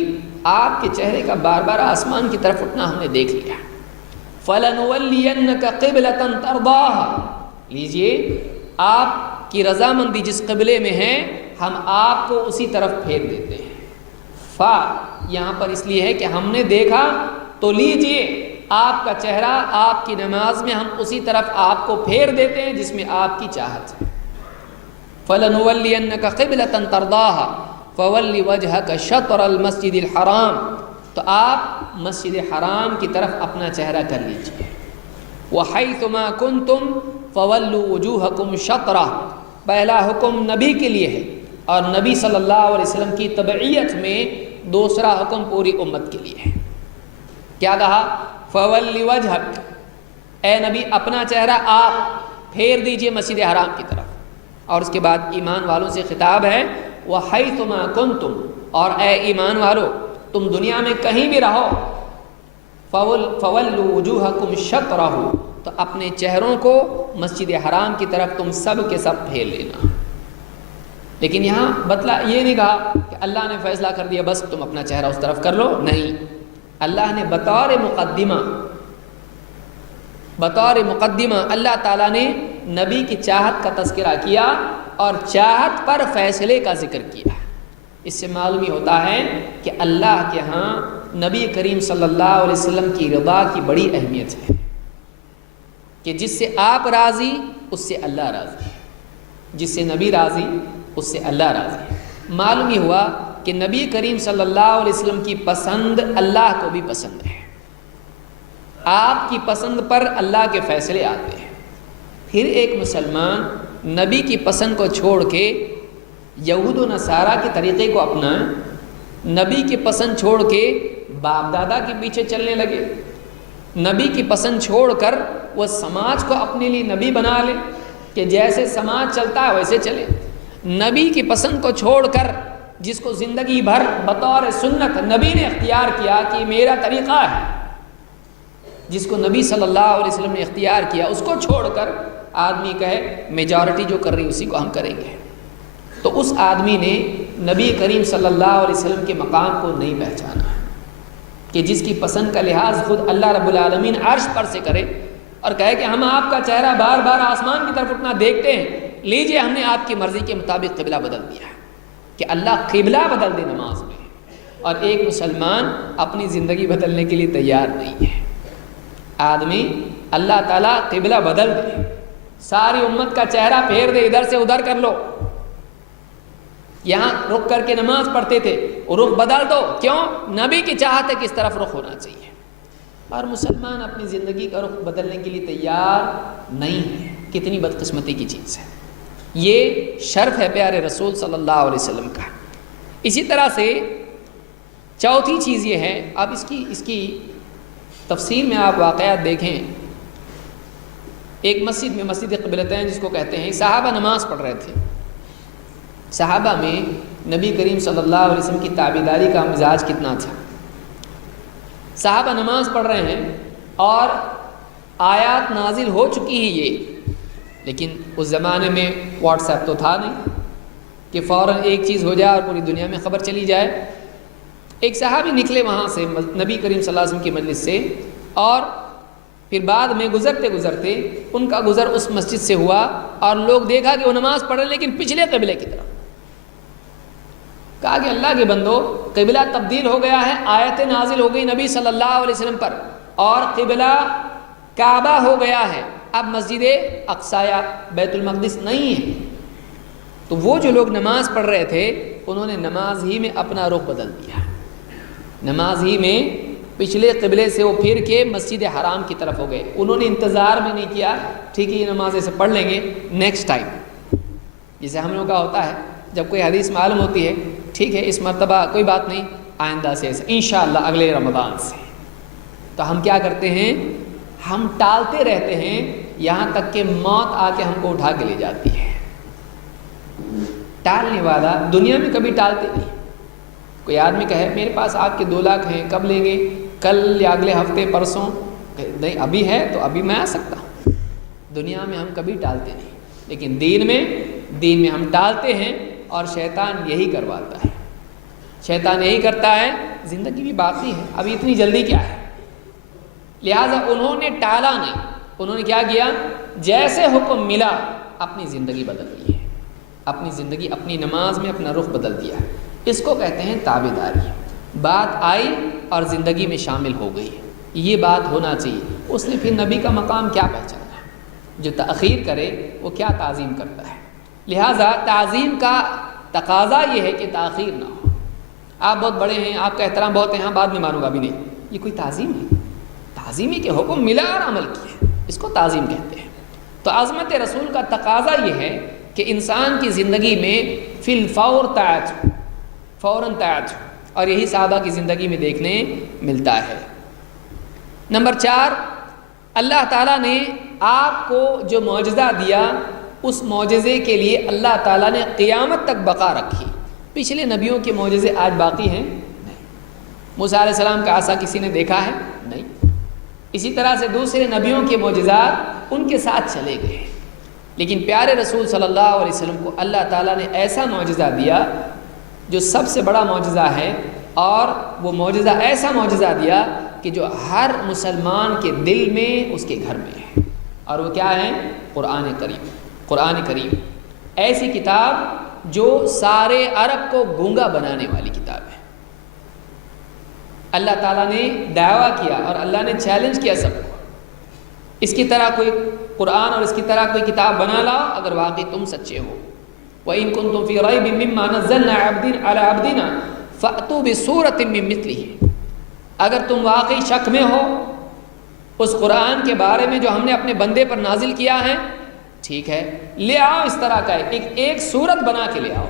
آپ کے چہرے کا بار بار آسمان کی طرف اٹھنا ہم نے دیکھ لیا۔ فَلَنُوَلِّيَنَّكَ قِبْلَةً تَرْضَاهَا، لیجئے آپ کی رضامندی جس قبلے میں ہے ہم آپ کو اسی طرف پھیر دیتے ہیں۔ فا یہاں پر اس لیے ہے کہ ہم نے دیکھا تو لیجئے آپ کا چہرہ آپ کی نماز میں ہم اسی طرف آپ کو پھیر دیتے ہیں جس میں آپ کی چاہت ہے۔ فَلَنُوَلِّيَنَّكَ قِبْلَةً تَرْضَاهَا فَوَلِّ وَجْهَكَ شَطْرَ الْمَسْجِدِ الْحَرَامِ، تو آپ مسجد حرام کی طرف اپنا چہرہ کر لیجئے۔ وَحَيْثُمَا كُنْتُمْ فَوَلُّوا وُجُوهَكُمْ شَطْرَهُ، پہلا حکم نبی کے لیے ہے، اور نبی صلی اللہ علیہ وسلم کی تبعیت میں دوسرا حکم پوری امت کے لیے ہے۔ کیا کہا؟ فَوَلِّ وَجْهَكَ، اے نبی اپنا چہرہ آپ پھیر دیجئے مسجد حرام کی طرف، اور اس کے بعد ایمان والوں سے خطاب ہے وَحَيْثُمَا كُنْتُمْ، اور اے ایمان والو تم دنیا میں کہیں بھی رہو، فَوَلُّوا وُجُوهَكُمْ شَطْرَهُ، تو اپنے چہروں کو مسجد حرام کی طرف تم سب کے سب پھیر لینا۔ لیکن یہاں بتلا یہ نہیں کہا کہ اللہ نے فیصلہ کر دیا بس تم اپنا چہرہ اس طرف کر لو، نہیں، اللہ نے بطور مقدمہ اللہ تعالیٰ نے نبی کی چاہت کا تذکرہ کیا اور چاہت پر فیصلے کا ذکر کیا۔ اس سے معلوم ہی ہوتا ہے کہ اللہ کے ہاں نبی کریم صلی اللہ علیہ وسلم کی رضا کی بڑی اہمیت ہے، کہ جس سے آپ راضی اس سے اللہ راضی، جس سے نبی راضی اس سے اللہ راضی ہے۔ معلوم یہ ہوا کہ نبی کریم صلی اللہ علیہ وسلم کی پسند اللہ کو بھی پسند ہے، آپ کی پسند پر اللہ کے فیصلے آتے ہیں۔ پھر ایک مسلمان نبی کی پسند کو چھوڑ کے یہود و نصارہ کے طریقے کو اپنائیں، نبی کی پسند چھوڑ کے باپ دادا کے پیچھے چلنے لگے، نبی کی پسند چھوڑ کر وہ سماج کو اپنے لیے نبی بنا لے کہ جیسے سماج چلتا ہے ویسے چلے، نبی کی پسند کو چھوڑ کر جس کو زندگی بھر بطور سنت نبی نے اختیار کیا کہ میرا طریقہ ہے، جس کو نبی صلی اللہ علیہ وسلم نے اختیار کیا، اس کو چھوڑ کر آدمی کہے میجارٹی جو کر رہی اسی کو ہم کریں گے، تو اس آدمی نے نبی کریم صلی اللہ علیہ وسلم کے مقام کو نہیں پہچانا کہ جس کی پسند کا لحاظ خود اللہ رب العالمین عرش پر سے کرے اور کہے کہ ہم آپ کا چہرہ بار بار آسمان کی طرف اٹھنا دیکھتے ہیں، لیجئے ہم نے آپ کی مرضی کے مطابق قبلہ بدل دیا ہے، کہ اللہ قبلہ بدل دے نماز میں، اور ایک مسلمان اپنی زندگی بدلنے کے لیے تیار نہیں ہے۔ آدمی اللہ تعالیٰ قبلہ بدل دے، ساری امت کا چہرہ پھیر دے، ادھر سے ادھر کر لو، یہاں رک کر کے نماز پڑھتے تھے وہ رخ بدل دو، کیوں؟ نبی کی چاہت ہے کس طرف رخ ہونا چاہیے، اور مسلمان اپنی زندگی کا رخ بدلنے کے لیے تیار نہیں ہے۔ کتنی بدقسمتی کی چیز ہے، یہ شرف ہے پیارے رسول صلی اللہ علیہ وسلم کا۔ اسی طرح سے چوتھی چیز یہ ہے، اب اس کی تفصیل میں آپ واقعات دیکھیں۔ ایک مسجد میں، مسجد قبلتین جس کو کہتے ہیں، صحابہ نماز پڑھ رہے تھے، صحابہ میں نبی کریم صلی اللہ علیہ وسلم کی تابعداری کا مزاج کتنا تھا۔ صحابہ نماز پڑھ رہے ہیں اور آیات نازل ہو چکی ہی یہ، لیکن اس زمانے میں واٹس ایپ تو تھا نہیں کہ فوراً ایک چیز ہو جائے اور پوری دنیا میں خبر چلی جائے۔ ایک صحابی نکلے وہاں سے نبی کریم صلی اللہ علیہ وسلم کی مجلس سے، اور پھر بعد میں گزرتے گزرتے ان کا گزر اس مسجد سے ہوا اور لوگ دیکھا کہ وہ نماز پڑھ رہے لیکن پچھلے قبلے کی طرف۔ کہا کہ اللہ کے بندو، قبلہ تبدیل ہو گیا ہے، آیتیں نازل ہو گئی نبی صلی اللہ علیہ وسلم پر، اور قبلہ کعبہ ہو گیا ہے، اب مسجد اقصی بیت المقدس نہیں ہے۔ تو وہ جو لوگ نماز پڑھ رہے تھے انہوں نے نماز ہی میں اپنا رخ بدل دیا، نماز ہی میں پچھلے قبلے سے وہ پھر کے مسجد حرام کی طرف ہو گئے۔ انہوں نے انتظار بھی نہیں کیا، ٹھیک ہے یہ نماز ایسے پڑھ لیں گے نیکسٹ ٹائم، جسے ہم لوگوں کا ہوتا ہے جب کوئی حدیث معلوم ہوتی ہے، ٹھیک ہے اس مرتبہ کوئی بات نہیں، آئندہ سے ایسے انشاءاللہ اگلے رمضان سے۔ تو ہم کیا کرتے ہیں، ہم ٹالتے رہتے ہیں یہاں تک کہ موت آ کے ہم کو اٹھا کے لے جاتی ہے۔ ٹالنے والا دنیا میں کبھی ٹالتے نہیں۔ کوئی آدمی کہے میرے پاس آپ کے 2 لاکھ ہیں، کب لیں گے؟ کل یا اگلے ہفتے، پرسوں؟ نہیں ابھی ہے تو ابھی میں آ سکتا ہوں۔ دنیا میں ہم کبھی ٹالتے نہیں، لیکن دین میں ہم ٹالتے ہیں، اور شیطان یہی کرواتا ہے، شیطان یہی کرتا ہے، زندگی بھی باقی ہے، ابھی اتنی جلدی کیا ہے؟ لہٰذا انہوں نے ٹالا نہیں، انہوں نے کیا کیا؟ جیسے حکم ملا اپنی زندگی بدل دی ہے، اپنی زندگی، اپنی نماز میں اپنا رخ بدل دیا۔ اس کو کہتے ہیں تابعداری۔ بات آئی اور زندگی میں شامل ہو گئی، یہ بات ہونا چاہیے۔ اس نے پھر نبی کا مقام کیا پہچانا؟ جو تأخیر کرے وہ کیا تعظیم کرتا ہے؟ لہٰذا تعظیم کا تقاضا یہ ہے کہ تاخیر نہ ہو۔ آپ بہت بڑے ہیں، آپ کا احترام بہت ہے، ہاں بعد میں مانوں گا بھی نہیں، یہ کوئی تعظیم ہے؟ تعظیمی کے حکم ملا اور عمل کیے، اس کو تعظیم کہتے ہیں۔ تو عظمت رسول کا تقاضا یہ ہے کہ انسان کی زندگی میں فی الفور طاعت ہو، فوراً طاعت ہو، اور یہی صحابہ کی زندگی میں دیکھنے ملتا ہے۔ نمبر 4، اللہ تعالیٰ نے آپ کو جو معجزہ دیا، اس معجزے کے لیے اللہ تعالیٰ نے قیامت تک بقا رکھی۔ پچھلے نبیوں کے معجزے آج باقی ہیں؟ نہیں۔ موسیٰ علیہ السلام کا عصا کسی نے دیکھا ہے؟ نہیں۔ اسی طرح سے دوسرے نبیوں کے معجزات ان کے ساتھ چلے گئے، لیکن پیارے رسول صلی اللہ علیہ وسلم کو اللہ تعالیٰ نے ایسا معجزہ دیا جو سب سے بڑا معجزہ ہے، اور وہ معجزہ ایسا معجزہ دیا کہ جو ہر مسلمان کے دل میں، اس کے گھر میں ہے، اور وہ کیا ہے؟ قرآن کریم۔ قرآن کریم ایسی کتاب جو سارے عرب کو گونگا بنانے والی کتاب ہے۔ اللہ تعالیٰ نے دعویٰ کیا اور اللہ نے چیلنج کیا سب کو، اس کی طرح کوئی قرآن اور اس کی طرح کوئی کتاب بنا لاؤ اگر واقعی تم سچے ہو۔ وَإِن كُنتُم فِي رَيْبٍ مِّمَّا نَزَّلْنَا عَلَىٰ عَبْدِنَا فَأْتُوا بِسُورَةٍ مِّن مِّثْلِهِ، اگر تم واقعی شک میں ہو اس قرآن کے بارے میں جو ہم نے اپنے بندے پر نازل کیا ہے، ٹھیک ہے، لے آؤ اس طرح کا ایک صورت بنا کے لے آؤ۔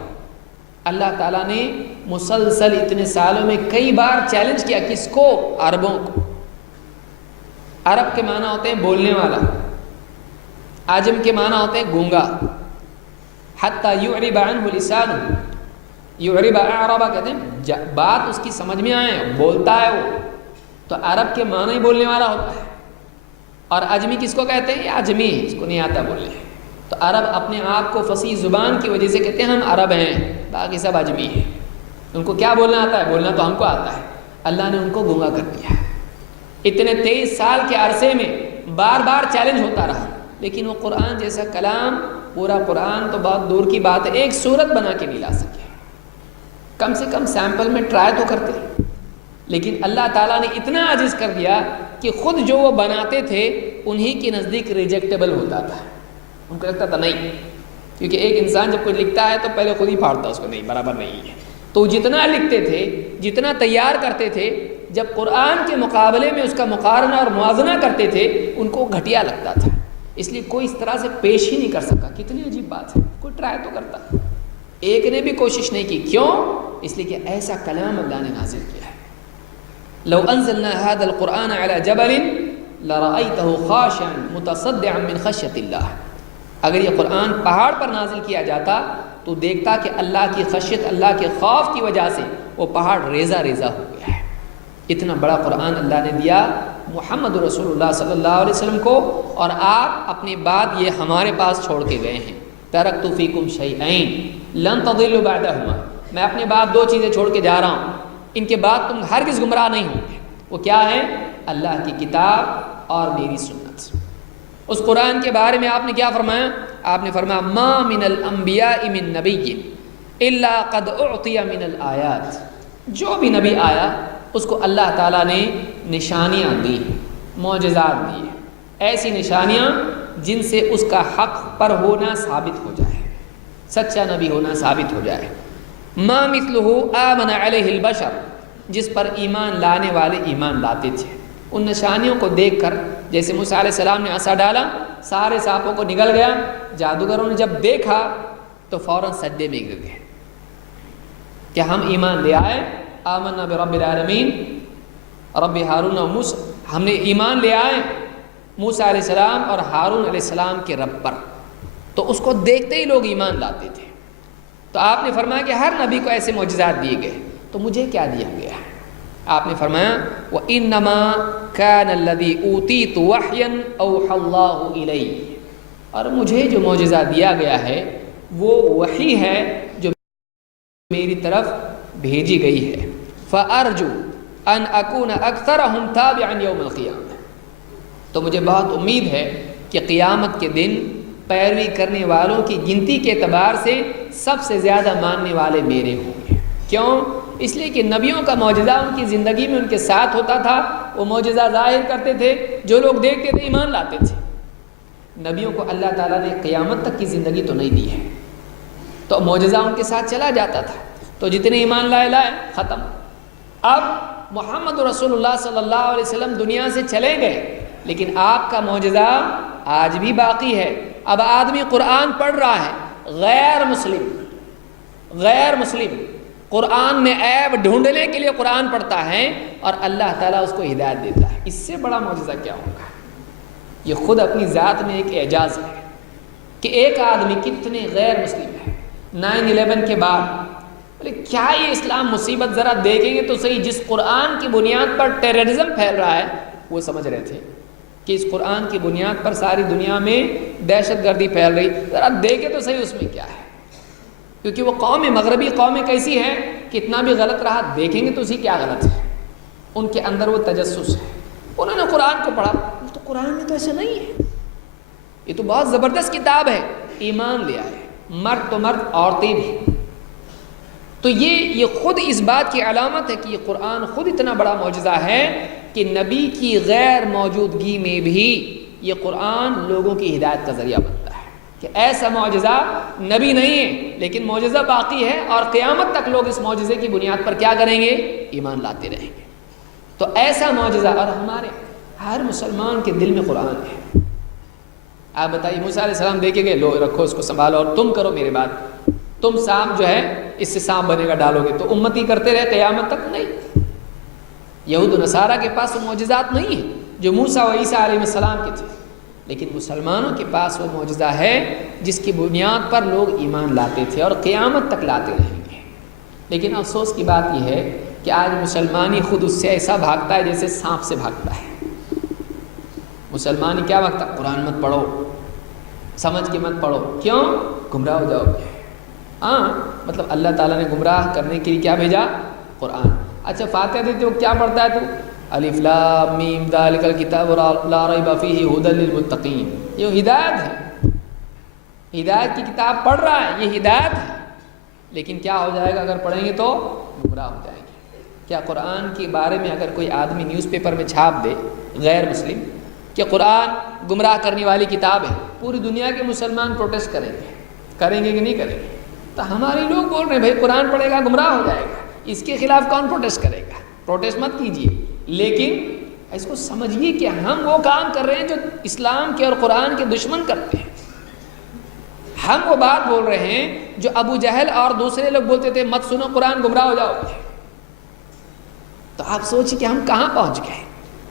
اللہ تعالیٰ نے مسلسل اتنے سالوں میں کئی بار چیلنج کیا، کس کو؟ عربوں کو۔ عرب کے معنی ہوتے ہیں بولنے والا، عجم کے معنی ہوتے ہیں گونگا۔ حتی یعرب عنہ لسانہ، یعرب اعرب کہتے ہیں بات اس کی سمجھ میں آئے، بولتا ہے وہ، تو عرب کے معنی ہی بولنے والا ہوتا ہے۔ اور اجمی کس کو کہتے ہیں؟ یہ اجمی، اس کو نہیں آتا بولنے۔ تو عرب اپنے آپ کو فصیح زبان کی وجہ سے کہتے ہیں ہم عرب ہیں، باقی سب اجمی ہیں۔ ان کو کیا بولنا آتا ہے؟ بولنا تو ہم کو آتا ہے۔ اللہ نے ان کو گونگا کر دیا۔ اتنے 23 سال کے عرصے میں بار بار چیلنج ہوتا رہا، لیکن وہ قرآن جیسا کلام، پورا قرآن تو بہت دور کی بات ہے، ایک صورت بنا کے نہیں لا سکے۔ کم سے کم سیمپل میں ٹرائی تو کرتے، لیکن اللہ تعالیٰ نے اتنا عاجز کر دیا کہ خود جو وہ بناتے تھے انہی کے نزدیک ریجیکٹیبل ہوتا تھا۔ ان کو لگتا تھا نہیں، کیونکہ ایک انسان جب کچھ لکھتا ہے تو پہلے خود ہی پھاڑتا اس کو، نہیں برابر نہیں ہے۔ تو جتنا لکھتے تھے، جتنا تیار کرتے تھے، جب قرآن کے مقابلے میں اس کا مقارنہ اور موازنہ کرتے تھے ان کو گھٹیا لگتا تھا، اس لیے کوئی اس طرح سے پیش ہی نہیں کر سکا۔ کتنی عجیب بات ہے، کوئی ٹرائی تو کرتا، ایک نے بھی کوشش نہیں کی۔ کیوں؟ اس لیے کہ ایسا کلام اللہ نے نازل کیا ہے۔ لو انزلنا هذا القرآن على جبل لرأيته خاشعا متصدعا من خشية الله، اگر یہ قرآن پہاڑ پر نازل کیا جاتا تو دیکھتا کہ اللہ کی خشیت، اللہ کے خوف کی وجہ سے وہ پہاڑ ریزہ ریزہ ہو گیا ہے۔ اتنا بڑا قرآن اللہ نے دیا محمد رسول اللہ صلی اللہ علیہ وسلم کو، اور آپ اپنی بات یہ ہمارے پاس چھوڑ کے گئے ہیں۔ ترکت فیکم شیئین لن تضلوا بعدہما، میں اپنے بعد 2 چیزیں چھوڑ کے جا رہا ہوں، ان کے بعد تم ہرگز گمراہ نہیں ہوں گے۔ وہ کیا ہے؟ اللہ کی کتاب اور میری سنت۔ اس قرآن کے بارے میں آپ نے کیا فرمایا؟ آپ نے فرمایا ما من الانبیاء من نبی الا قد اعطی من الآیات، جو بھی نبی آیا اس کو اللہ تعالیٰ نے نشانیاں دی، معجزات دی، ایسی نشانیاں جن سے اس کا حق پر ہونا ثابت ہو جائے، سچا نبی ہونا ثابت ہو جائے۔ ما مثلہ آمن علیہ البشر، جس پر ایمان لانے والے ایمان لاتے تھے۔ ان نشانیوں کو دیکھ کر، جیسے موسیٰ علیہ السلام نے عصا ڈالا، سارے سانپوں کو نگل گیا، جادوگروں نے جب دیکھا تو فوراً سجدے میں گر گئے کہ ہم ایمان لے آئے، آمنا برب العالمین رب ہارون و موسیٰ، ہم نے ایمان لے آئے موسیٰ علیہ السلام اور ہارون علیہ السلام کے رب پر۔ تو اس کو دیکھتے ہی لوگ ایمان لاتے تھے۔ تو آپ نے فرمایا کہ ہر نبی کو ایسے معجزات دیے گئے، تو مجھے کیا دیا گیا ہے؟ آپ نے فرمایا وَإِنَّمَا كَانَ الَّذِي أُوتِيتُ وَحْيًا أَوْحَى اللَّهُ إِلَيَّ، اور مجھے جو معجزہ دیا گیا ہے وہ وحی ہے جو میری طرف بھیجی گئی ہے۔ فَأَرْجُو أَنْ أَكُونَ أَكْثَرَهُمْ تَابِعًا يَوْمَ الْقِيَامَةِ، تو مجھے بہت امید ہے کہ قیامت کے دن پیروی کرنے والوں کی گنتی کے اعتبار سے سب سے زیادہ ماننے والے میرے ہوں گے۔ کیوں؟ اس لیے کہ نبیوں کا معجزہ ان کی زندگی میں ان کے ساتھ ہوتا تھا، وہ معجزہ ظاہر کرتے تھے، جو لوگ دیکھتے تھے ایمان لاتے تھے۔ نبیوں کو اللہ تعالیٰ نے قیامت تک کی زندگی تو نہیں دی ہے، تو معجزہ ان کے ساتھ چلا جاتا تھا، تو جتنے ایمان لائے ختم۔ اب محمد رسول اللہ صلی اللہ علیہ وسلم دنیا سے چلے گئے، لیکن آپ کا معجزہ آج بھی باقی ہے۔ اب آدمی قرآن پڑھ رہا ہے، غیر مسلم قرآن میں عیب ڈھونڈنے کے لیے قرآن پڑھتا ہے اور اللہ تعالیٰ اس کو ہدایت دیتا ہے۔ اس سے بڑا معجزہ کیا ہوگا؟ یہ خود اپنی ذات میں ایک اعجاز ہے کہ ایک آدمی کتنے غیر مسلم ہے۔ 9/11 کے بعد بولے کیا یہ اسلام مصیبت، ذرا دیکھیں گے تو صحیح، جس قرآن کی بنیاد پر ٹیررزم پھیل رہا ہے، وہ سمجھ رہے تھے کہ اس قرآن کی بنیاد پر ساری دنیا میں دہشت گردی پھیل رہی، ذرا دیکھیں تو صحیح اس میں کیا ہے، کیونکہ وہ قوم مغربی قومیں کیسی ہیں، کتنا بھی غلط رہا دیکھیں گے تو اسی کیا غلط ہے، ان کے اندر وہ تجسس ہے۔ انہوں نے قرآن کو پڑھا تو قرآن میں تو ایسا نہیں ہے، یہ تو بہت زبردست کتاب ہے، ایمان لے آئے، مرد تو مرد، عورتیں بھی۔ تو یہ خود اس بات کی علامت ہے کہ یہ قرآن خود اتنا بڑا معجزہ ہے کہ نبی کی غیر موجودگی میں بھی یہ قرآن لوگوں کی ہدایت کا ذریعہ بنتا ہے۔ کہ ایسا معجزہ نبی نہیں ہے لیکن معجزہ باقی ہے، اور قیامت تک لوگ اس معجزے کی بنیاد پر کیا کریں گے؟ ایمان لاتے رہیں گے۔ تو ایسا معجزہ، اور ہمارے ہر مسلمان کے دل میں قرآن ہے۔ آپ بتائیے، موسیٰ علیہ السلام دے کے گئے، لو رکھو اس کو سنبھالو اور تم کرو میرے بات، تم سانپ جو ہے اس سے سانپ بنے گا ڈالو گے، تو امتی کرتے رہے قیامت تک؟ نہیں۔ یہود و نصارہ کے پاس وہ معجزات نہیں ہیں جو موسیٰ و عیسیٰ علیہ السلام کے تھے، لیکن مسلمانوں کے پاس وہ معجزہ ہے جس کی بنیاد پر لوگ ایمان لاتے تھے اور قیامت تک لاتے رہیں گے۔ لیکن افسوس کی بات یہ ہے کہ آج مسلمانی خود اس سے ایسا بھاگتا ہے جیسے سانپ سے بھاگتا ہے۔ مسلمانی کیا بھاگتا؟ قرآن مت پڑھو، سمجھ کے مت پڑھو، کیوں؟ گمراہ ہو جاؤ گے۔ ہاں، مطلب اللہ تعالیٰ نے گمراہ کرنے کے لیے کیا بھیجا؟ قرآن۔ اچھا، فاتحہ دیتے ہو کیا پڑھتا ہے تو؟ الف لام میم ذالک الکتاب لا ریب فیہ ھدی للمتقین، یہ ہدایت ہے، ہدایت کی کتاب پڑھ رہا ہے، یہ ہدایت ہے، لیکن کیا ہو جائے گا اگر پڑھیں گے تو؟ گمراہ ہو جائیں گے۔ کیا قرآن کے بارے میں اگر کوئی آدمی نیوز پیپر میں چھاپ دے غیر مسلم کہ قرآن گمراہ کرنے والی کتاب ہے، پوری دنیا کے مسلمان پروٹیسٹ کریں گے، کریں گے کہ نہیں کریں گے؟ تو ہمارے لوگ بول رہے ہیں بھائی قرآن پڑھے گا گمراہ ہو جائے گا، اس کے خلاف کون پروٹیسٹ کرے گا؟ پروٹیسٹ مت کیجیے، لیکن اس کو سمجھیے کہ ہم وہ کام کر رہے ہیں جو اسلام کے اور قرآن کے دشمن کرتے ہیں۔ ہم وہ بات بول رہے ہیں جو ابو جہل اور دوسرے لوگ بولتے تھے مت سنو قرآن گمراہ ہو جاؤ گے۔ تو آپ سوچیں کہ ہم کہاں پہنچ گئے؟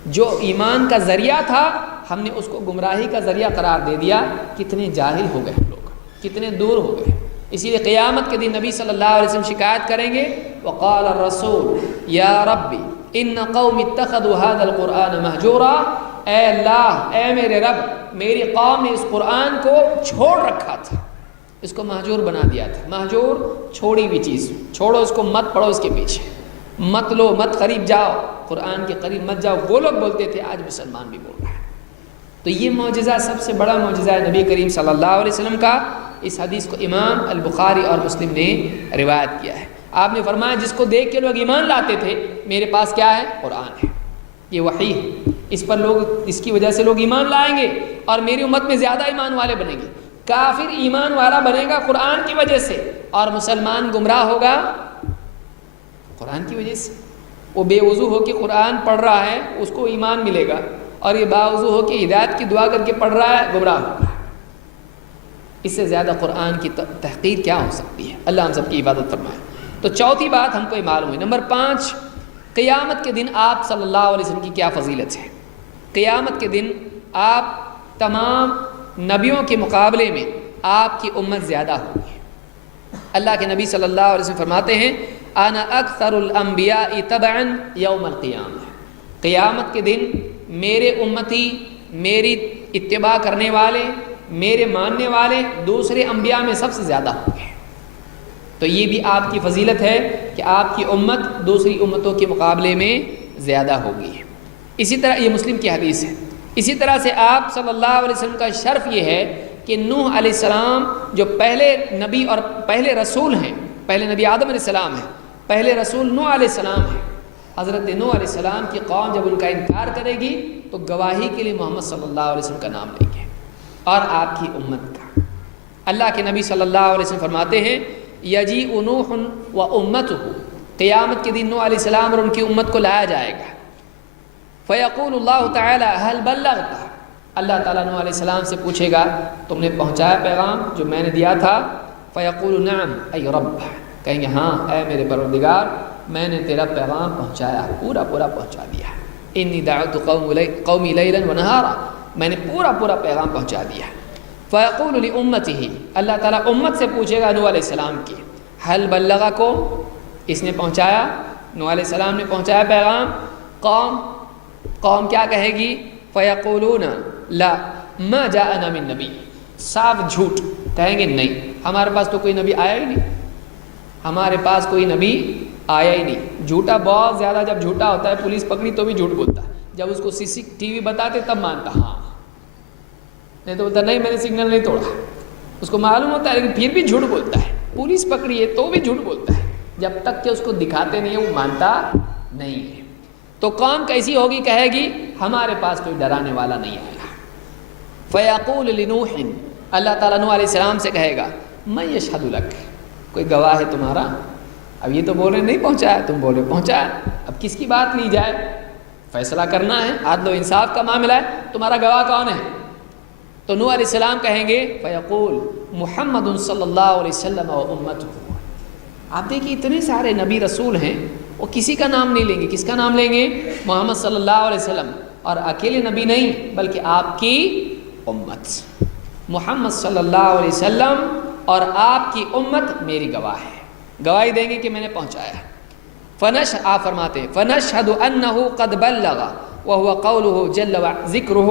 جو ایمان کا ذریعہ تھا ہم نے اس کو گمراہی کا ذریعہ قرار دے دیا۔ کتنے جاہل ہو گئے لوگ، کتنے دور ہو گئے۔ اسی لیے قیامت کے دن نبی صلی اللہ علیہ وسلم شکایت کریں گے، وقال الرسول یا ربی ان قوم اتخذوا هذا القرآن مہجورا، اے اللہ، اے میرے رب، میری قوم نے اس قرآن کو چھوڑ رکھا تھا، اس کو مہجور بنا دیا تھا۔ مہجور چھوڑی ہوئی چیز، چھوڑو اس کو، مت پڑھو اس کے پیچھے، مت لو، مت قریب جاؤ، قرآن کے قریب مت جاؤ، وہ لوگ بولتے تھے، آج مسلمان بھی بول رہا ہے۔ تو یہ معجزہ سب سے بڑا معجزہ ہے نبی کریم صلی اللہ علیہ وسلم کا۔ اس حدیث کو امام البخاری اور مسلم نے روایت کیا ہے۔ آپ نے فرمایا جس کو دیکھ کے لوگ ایمان لاتے تھے، میرے پاس کیا ہے؟ قرآن ہے، یہ وحی ہے، اس پر لوگ، اس کی وجہ سے لوگ ایمان لائیں گے اور میری امت میں زیادہ ایمان والے بنیں گے۔ کافر ایمان والا بنے گا قرآن کی وجہ سے، اور مسلمان گمراہ ہوگا قرآن کی وجہ سے۔ وہ بے وضو ہو کے قرآن پڑھ رہا ہے، اس کو ایمان ملے گا، اور یہ باوضو ہو کے ہدایت کی دعا کر کے پڑھ رہا ہے، گمراہ ہوگا۔ اس سے زیادہ قرآن کی تحقیر کیا ہو سکتی ہے؟ اللہ ہم سب کی عبادت فرمائے۔ تو چوتھی بات ہم کو یہ معلوم ہے۔ نمبر 5، قیامت کے دن آپ صلی اللہ علیہ وسلم کی کیا فضیلت ہے؟ قیامت کے دن آپ تمام نبیوں کے مقابلے میں آپ کی امت زیادہ ہوگی۔ اللہ کے نبی صلی اللہ علیہ وسلم فرماتے ہیں، انا اکثر الانبیاء تبعا یوم القیامہ، قیامت کے دن میرے امتی، میری اتباع کرنے والے، میرے ماننے والے دوسرے انبیاء میں سب سے زیادہ ہوں گے۔ تو یہ بھی آپ کی فضیلت ہے کہ آپ کی امت دوسری امتوں کے مقابلے میں زیادہ ہوگی۔ اسی طرح یہ مسلم کی حدیث ہے۔ اسی طرح سے آپ صلی اللہ علیہ وسلم کا شرف یہ ہے کہ نوح علیہ السلام جو پہلے نبی اور پہلے رسول ہیں، پہلے نبی آدم علیہ السلام ہیں، پہلے رسول نوح علیہ السلام ہیں۔ حضرت نوح علیہ السلام کی قوم جب ان کا انکار کرے گی تو گواہی کے لیے محمد صلی اللہ علیہ وسلم کا نام لیں گے اور آپ کی امت کا۔ اللہ کے نبی صلی اللہ علیہ وسلم فرماتے ہیں، یجیء نوح و امتہ، قیامت کے دن نوح علیہ السلام اور ان کی امت کو لایا جائے گا۔ فیقول اللہ تعالی هل بلغت، اللہ تعالیٰ نوح علیہ السلام سے پوچھے گا تم نے پہنچایا پیغام جو میں نے دیا تھا؟ فیقول نعم ای رب، کہیں گے ہاں اے میرے پروردگار، میں نے تیرا پیغام پہنچایا، پورا پہنچا دیا۔ انی دعوت قومی لیلا ونہارا، میں نے پورا پیغام پہنچا دیا۔ فیقول لامتہ، اللہ تعالیٰ امت سے پوچھے گا نوح علیہ السلام کی، هل بلغکم، اس نے پہنچایا؟ نوح علیہ السلام نے پہنچایا پیغام۔ قوم کیا کہے گی؟ فیقولون لا ما جاءنا من نبی، صاف جھوٹ کہیں گے، نہیں ہمارے پاس تو کوئی نبی آیا ہی نہیں، ہمارے پاس کوئی نبی آیا ہی نہیں۔ جھوٹا بہت زیادہ جب جھوٹا ہوتا ہے، پولیس پکڑی تو بھی جھوٹ بولتا ہے، جب اس کو CCTV بتاتے تب مانتا ہاں، نہیں تو بولتا نہیں میں نے سگنل نہیں توڑا، اس کو معلوم ہوتا ہے لیکن پھر بھی جھوٹ بولتا ہے۔ پولیس پکڑی ہے تو بھی جھوٹ بولتا ہے، جب تک کہ اس کو دکھاتے نہیں ہے وہ مانتا نہیں ہے۔ تو قوم کیسی ہوگی؟ کہے گی ہمارے پاس کوئی ڈرانے والا نہیں آیا۔ فیقول لنوح، اللہ تعالیٰ نوح علیہ السلام سے کہے گا میں یشہد لک، کوئی گواہ ہے تمہارا؟ اب یہ تو بولے نہیں پہنچایا، تم بولے پہنچایا، اب کس کی بات لی جائے؟ فیصلہ کرنا ہے، عدل و انصاف کا معاملہ ہے، تمہارا گواہ کون ہے؟ تو نوح علیہ السلام کہیں گے فیقول محمد صلی اللہ علیہ وسلم و امتہ۔ آپ دیکھیے اتنے سارے نبی رسول ہیں، وہ کسی کا نام نہیں لیں گے، کس کا نام لیں گے؟ محمد صلی اللہ علیہ وسلم، اور اکیلے نبی نہیں بلکہ آپ کی امت، محمد صلی اللہ علیہ وسلم اور آپ کی امت میری گواہ ہے، گواہی دیں گے کہ میں نے پہنچایا۔ آپ فرماتے ہیں فنشهد انه قد بلغ وهو قوله جل ذکرہ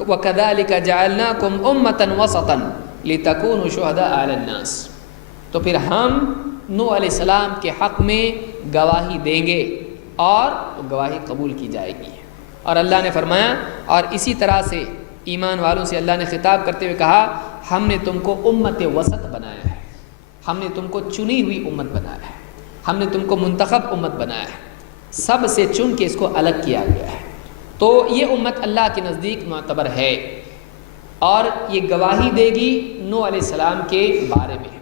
وَكَذَلِكَ جَعَلْنَاكُمْ أُمَّةً وَسَطًا لِتَكُونُوا شُهَدَاءَ عَلَى النَّاسِ، تو پھر ہم نوح علیہ السلام کے حق میں گواہی دیں گے اور گواہی قبول کی جائے گی۔ اور اللہ نے فرمایا، اور اسی طرح سے ایمان والوں سے اللہ نے خطاب کرتے ہوئے کہا ہم نے تم کو امت وسط بنایا ہے، ہم نے تم کو چنی ہوئی امت بنایا ہے، ہم نے تم کو منتخب امت بنایا ہے، سب سے چن کے اس کو الگ کیا گیا ہے۔ تو یہ امت اللہ کے نزدیک معتبر ہے اور یہ گواہی دے گی نوح علیہ السلام کے بارے میں۔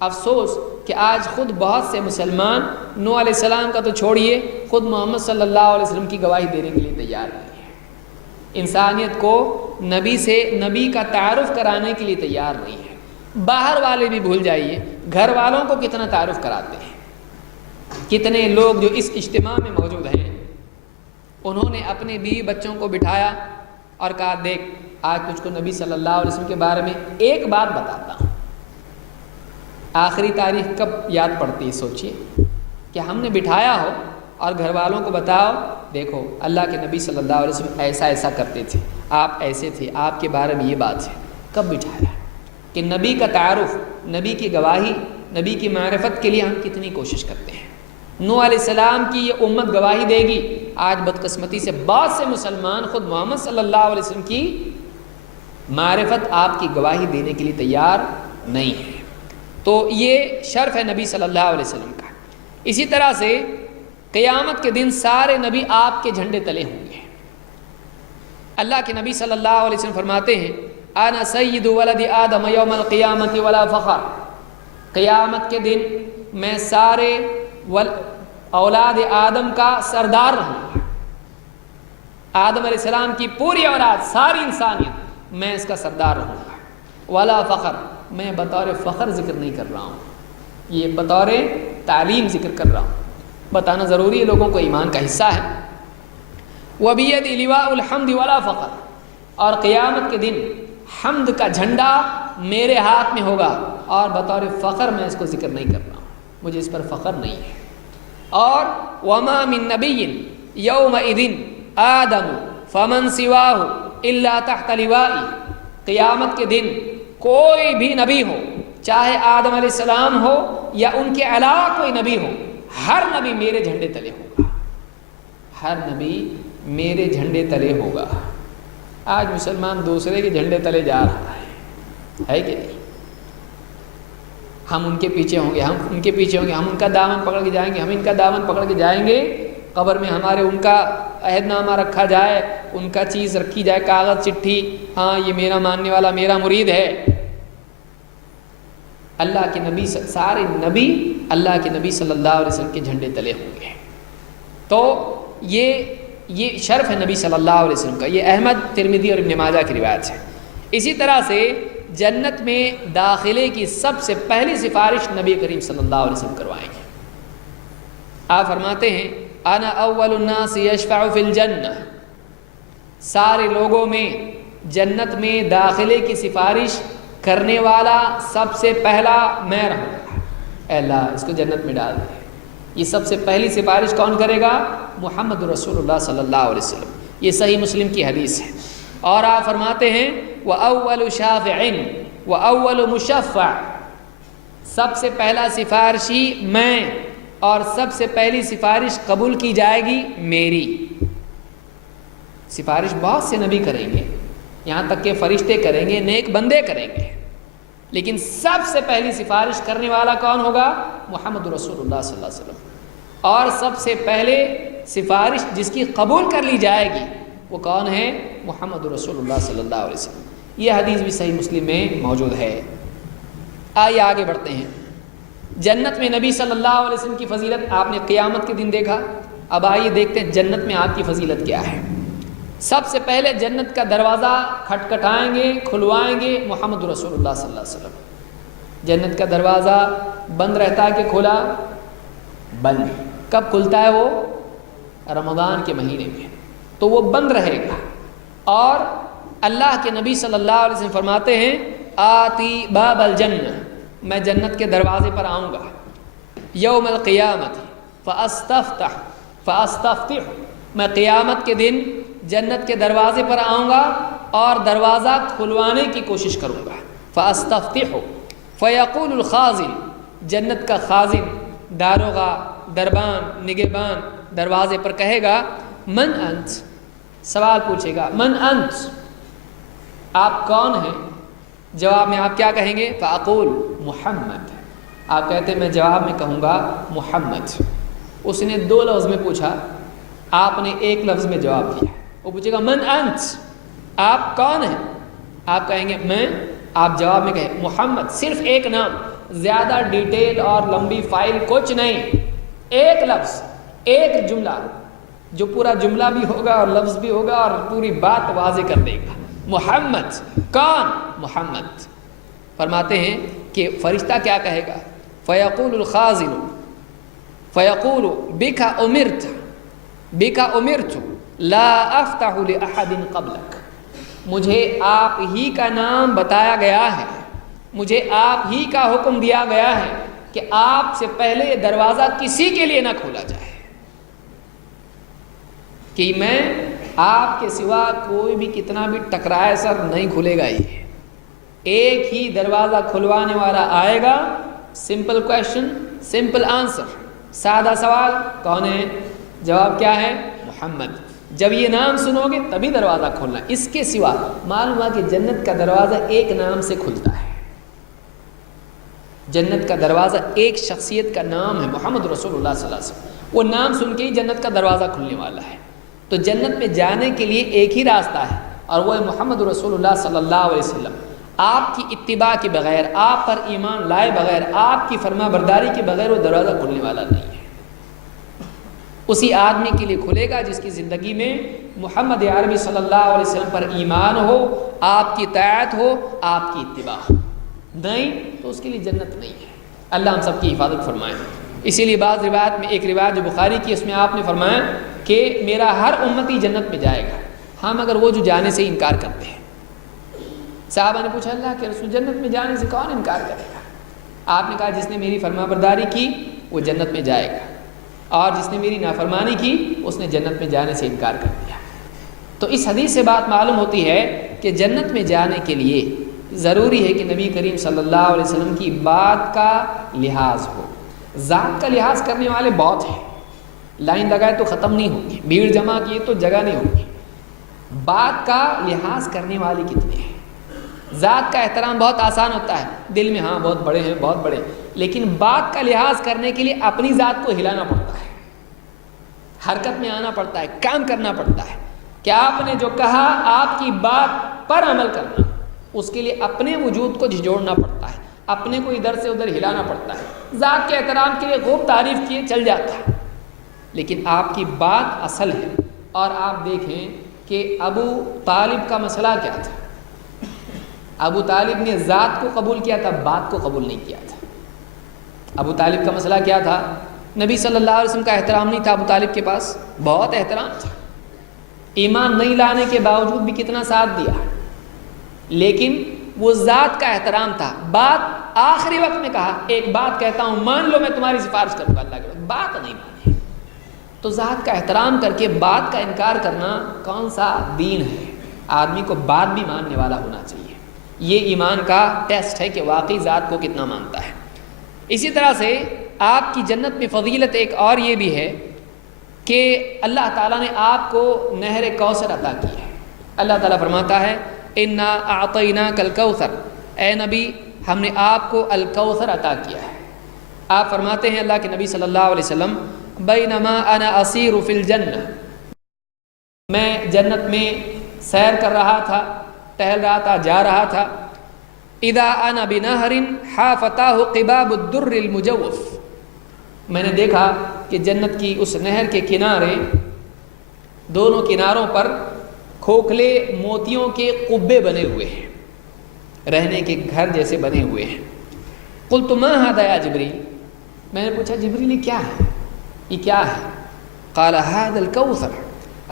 افسوس کہ آج خود بہت سے مسلمان نوح علیہ السلام کا تو چھوڑیے، خود محمد صلی اللہ علیہ وسلم کی گواہی دینے کے لیے تیار نہیں ہے، انسانیت کو نبی کا تعارف کرانے کے لیے تیار نہیں ہے۔ باہر والے بھی بھول جائیے، گھر والوں کو کتنا تعارف کراتے ہیں۔ کتنے لوگ جو اس اجتماع میں موجود ہیں انہوں نے اپنے بیوی بچوں کو بٹھایا اور کہا دیکھ آج تجھ کو نبی صلی اللہ علیہ وسلم کے بارے میں ایک بات بتاتا ہوں۔ آخری تاریخ کب یاد پڑتی ہے سوچئے، کہ ہم نے بٹھایا ہو اور گھر والوں کو بتاؤ دیکھو اللہ کے نبی صلی اللہ علیہ وسلم ایسا ایسا کرتے تھے، آپ ایسے تھے، آپ کے بارے میں یہ بات ہے۔ کب بٹھایا کہ نبی کا تعارف، نبی کی گواہی، نبی کی معرفت کے لیے ہم کتنی کوشش کرتے ہیں۔ نوح علیہ السلام کی یہ امت گواہی دے گی، آج بدقسمتی سے بہت سے مسلمان خود محمد صلی اللہ علیہ وسلم کی معرفت، آپ کی گواہی دینے کے لیے تیار نہیں ہے۔ تو یہ شرف ہے نبی صلی اللہ علیہ وسلم کا۔ اسی طرح سے قیامت کے دن سارے نبی آپ کے جھنڈے تلے ہوں گے۔ اللہ کے نبی صلی اللہ علیہ وسلم فرماتے ہیں انا سید ولد آدم یوم القیامت ولا فخر، قیامت کے دن میں سارے اولاد آدم کا سردار رہوں گا۔ آدم علیہ السلام کی پوری اولاد، ساری انسانیت، میں اس کا سردار رہوں گا۔ ولا فخر، میں بطور فخر ذکر نہیں کر رہا ہوں، یہ بطور تعلیم ذکر کر رہا ہوں، بتانا ضروری ہے، لوگوں کو ایمان کا حصہ ہے۔ وبید لواء الحمد ولا فخر، اور قیامت کے دن حمد کا جھنڈا میرے ہاتھ میں ہوگا اور بطور فخر میں اس کو ذکر نہیں کر رہا ہوں، مجھے اس پر فخر نہیں ہے۔ اور وما من نبی یومئذ آدم فمن سواہ الا تحت لوائی، قیامت کے دن کوئی بھی نبی ہو، چاہے آدم علیہ السلام ہو یا ان کے علاوہ کوئی نبی ہو، ہر نبی میرے جھنڈے تلے ہوگا، ہر نبی میرے جھنڈے تلے ہوگا۔ آج مسلمان دوسرے کے جھنڈے تلے جا رہا ہے کہ نہیں؟ ہم ان کے پیچھے ہوں گے، ہم ان کے پیچھے ہوں گے، ہم ان کا دامن پکڑ کے جائیں گے، ہم ان کا دامن پکڑ کے جائیں گے، قبر میں ہمارے ان کا عہد نامہ رکھا جائے، ان کا چیز رکھی جائے، کاغذ چٹھی، ہاں یہ میرا ماننے والا میرا مرید ہے۔ اللہ کے نبی، سارے نبی اللہ کے نبی صلی اللہ علیہ وسلم کے جھنڈے تلے ہوں گے۔ تو یہ شرف ہے نبی صلی اللہ علیہ وسلم کا۔ یہ احمد، ترمذی اور ابن ماجہ کی روایت ہے۔ اسی طرح سے جنت میں داخلے کی سب سے پہلی سفارش نبی کریم صلی اللہ علیہ وسلم کروائیں گے۔ آپ فرماتے ہیں انا اول الناس یشفع فی الجنہ، سارے لوگوں میں جنت میں داخلے کی سفارش کرنے والا سب سے پہلا میں رہوں گا، اے اللہ اس کو جنت میں ڈال دے۔ یہ سب سے پہلی سفارش کون کرے گا؟ محمد رسول اللہ صلی اللہ علیہ وسلم۔ یہ صحیح مسلم کی حدیث ہے۔ اور آپ فرماتے ہیں وَأَوَّلُ شَافِعٍ وَأَوَّلُ مُشَفَّعٍ، سب سے پہلا سفارشی میں، اور سب سے پہلی سفارش قبول کی جائے گی میری۔ سفارش بہت سے نبی کریں گے، یہاں تک کہ فرشتے کریں گے، نیک بندے کریں گے، لیکن سب سے پہلی سفارش کرنے والا کون ہوگا؟ محمد رسول اللہ صلی اللہ علیہ وسلم۔ اور سب سے پہلے سفارش جس کی قبول کر لی جائے گی وہ کون ہے؟ محمد رسول اللہ صلی اللہ علیہ وسلم۔ یہ حدیث بھی صحیح مسلم میں موجود ہے۔ آئیے آگے بڑھتے ہیں۔ جنت میں نبی صلی اللہ علیہ وسلم کی فضیلت آپ نے قیامت کے دن دیکھا، اب آئیے دیکھتے ہیں جنت میں آپ کی فضیلت کیا ہے۔ سب سے پہلے جنت کا دروازہ کھٹکھٹائیں گے، کھلوائیں گے محمد رسول اللہ صلی اللہ علیہ وسلم۔ جنت کا دروازہ بند رہتا ہے کہ کھلا؟ بند۔ کب کھلتا ہے وہ؟ رمضان کے مہینے میں، تو وہ بند رہے گا۔ اور اللہ کے نبی صلی اللہ علیہ وسلم فرماتے ہیں آتی باب الجنہ، میں جنت کے دروازے پر آؤں گا یوم القیامت فاستفتح، میں قیامت کے دن جنت کے دروازے پر آؤں گا اور دروازہ کھلوانے کی کوشش کروں گا۔ فاستفتح فیقول الخازن، جنت کا خازن، داروغہ، دربان، نگہبان دروازے پر کہے گا من انت، سوال پوچھے گا من انت، آپ کون ہیں؟ جواب میں آپ کیا کہیں گے؟ فاقول محمد، آپ کہتے ہیں میں جواب میں کہوں گا محمد۔ اس نے 2 لفظ میں پوچھا، آپ نے 1 لفظ میں جواب دیا۔ وہ پوچھے گا من انت، آپ کون ہیں؟ آپ کہیں گے میں، آپ جواب میں کہیں محمد، صرف 1 نام، زیادہ ڈیٹیل اور لمبی فائل کچھ نہیں، 1 لفظ، 1 جملہ، جو پورا جملہ بھی ہوگا اور لفظ بھی ہوگا اور پوری بات واضح کر دے گا۔ محمد، کون؟ محمد۔ فرماتے ہیں کہ فرشتہ کیا کہے گا؟ فیقول الخازن فیقول بک امرت، بک امرت لا افتح لاحد قبلک، مجھے آپ ہی کا نام بتایا گیا ہے، مجھے آپ ہی کا حکم دیا گیا ہے کہ آپ سے پہلے یہ دروازہ کسی کے لیے نہ کھولا جائے، کہ میں آپ کے سوا کوئی بھی کتنا بھی ٹکرائے سر نہیں کھلے گا۔ یہ ایک ہی دروازہ کھلوانے والا آئے گا، سمپل کویشچن سمپل آنسر، سادہ سوال، کون ہے؟ جواب کیا ہے؟ محمد۔ جب یہ نام سنو گے تبھی دروازہ کھولنا، اس کے سوا معلوم ہوا کہ جنت کا دروازہ ایک نام سے کھلتا ہے۔ جنت کا دروازہ ایک شخصیت کا نام ہے، محمد رسول اللہ صلی اللہ علیہ وسلم، وہ نام سن کے ہی جنت کا دروازہ کھلنے والا ہے۔ تو جنت میں جانے کے لیے ایک ہی راستہ ہے اور وہ ہے محمد رسول اللہ صلی اللہ علیہ وسلم۔ آپ کی اتباع کے بغیر، آپ پر ایمان لائے بغیر، آپ کی فرما برداری کے بغیر وہ دروازہ کھلنے والا نہیں ہے۔ اسی آدمی کے لیے کھلے گا جس کی زندگی میں محمد عربی صلی اللہ علیہ وسلم پر ایمان ہو، آپ کی اطاعت ہو، آپ کی اتباع ہو، نہیں تو اس کے لیے جنت نہیں ہے۔ اللہ ہم سب کی حفاظت فرمائے۔ اسی لیے بعض روایت میں، ایک روایت جو بخاری کی، اس میں آپ نے فرمایا کہ میرا ہر امتی جنت میں جائے گا، ہاں مگر وہ جو جانے سے انکار کرتے ہیں۔ صحابہ نے پوچھا اللہ کے رسول جنت میں جانے سے کون انکار کرے گا؟ آپ نے کہا جس نے میری فرما برداری کی وہ جنت میں جائے گا، اور جس نے میری نافرمانی کی اس نے جنت میں جانے سے انکار کر دیا۔ تو اس حدیث سے بات معلوم ہوتی ہے کہ جنت میں جانے کے لیے ضروری ہے کہ نبی کریم صلی اللہ علیہ وسلم کی بات کا لحاظ ہو۔ ذات کا لحاظ کرنے والے بہت ہیں، لائن لگائے تو ختم نہیں ہوگی، بھیڑ جمع کیے تو جگہ نہیں ہوگی۔ بات کا لحاظ کرنے والے کتنے ہیں؟ ذات کا احترام بہت آسان ہوتا ہے، دل میں ہاں بہت بڑے ہیں بہت بڑے، لیکن بات کا لحاظ کرنے کے لیے اپنی ذات کو ہلانا پڑتا ہے، حرکت میں آنا پڑتا ہے، کام کرنا پڑتا ہے کہ آپ نے جو کہا آپ کی بات پر عمل کرنا، اس کے لیے اپنے وجود کو جھجوڑنا پڑتا ہے، اپنے کو ادھر سے ادھر ہلانا پڑتا ہے۔ ذات کے احترام کے لیے خوب تعریف کیے چل جاتا ہے، لیکن آپ کی بات اصل ہے۔ اور آپ دیکھیں کہ ابو طالب کا مسئلہ کیا تھا؟ ابو طالب نے ذات کو قبول کیا تھا، بات کو قبول نہیں کیا تھا۔ ابو طالب کا مسئلہ کیا تھا؟ نبی صلی اللہ علیہ وسلم کا احترام نہیں تھا ابو طالب کے پاس، بہت احترام تھا، ایمان نہیں لانے کے باوجود بھی کتنا ساتھ دیا، لیکن وہ ذات کا احترام تھا۔ بات آخری وقت میں کہا ایک بات کہتا ہوں مان لو میں تمہاری سفارش کروں گا، اللہ کے بات نہیں مانی۔ تو ذات کا احترام کر کے بات کا انکار کرنا کون سا دین ہے؟ آدمی کو بات بھی ماننے والا ہونا چاہیے۔ یہ ایمان کا ٹیسٹ ہے کہ واقعی ذات کو کتنا مانتا ہے۔ اسی طرح سے آپ کی جنت میں فضیلت ایک اور یہ بھی ہے کہ اللہ تعالیٰ نے آپ کو نہر کوثر عطا کی ہے۔ اللہ تعالیٰ فرماتا ہے انا اعطیناک الکوثر، اے نبی ہم نے آپ کو الکوثر عطا کیا ہے۔ آپ فرماتے ہیں اللہ کے نبی صلی اللہ علیہ وسلم بینما انا اسیر فی الجنہ، میں جنت میں سیر کر رہا تھا، ٹہل رہا تھا، جا رہا تھا. اذا انا بنہر حافتاہ قباب الدر المجوف، میں نے دیکھا کہ جنت کی اس نہر کے کنارے، دونوں کناروں پر کھوکھلے موتیوں کے قبے بنے ہوئے ہیں، رہنے کے گھر جیسے بنے ہوئے ہیں. قلت ما ھذا یا جبریل، میں نے پوچھا جبریل یہ کیا ہے، یہ کیا ہے؟ قال ھذا الکوثر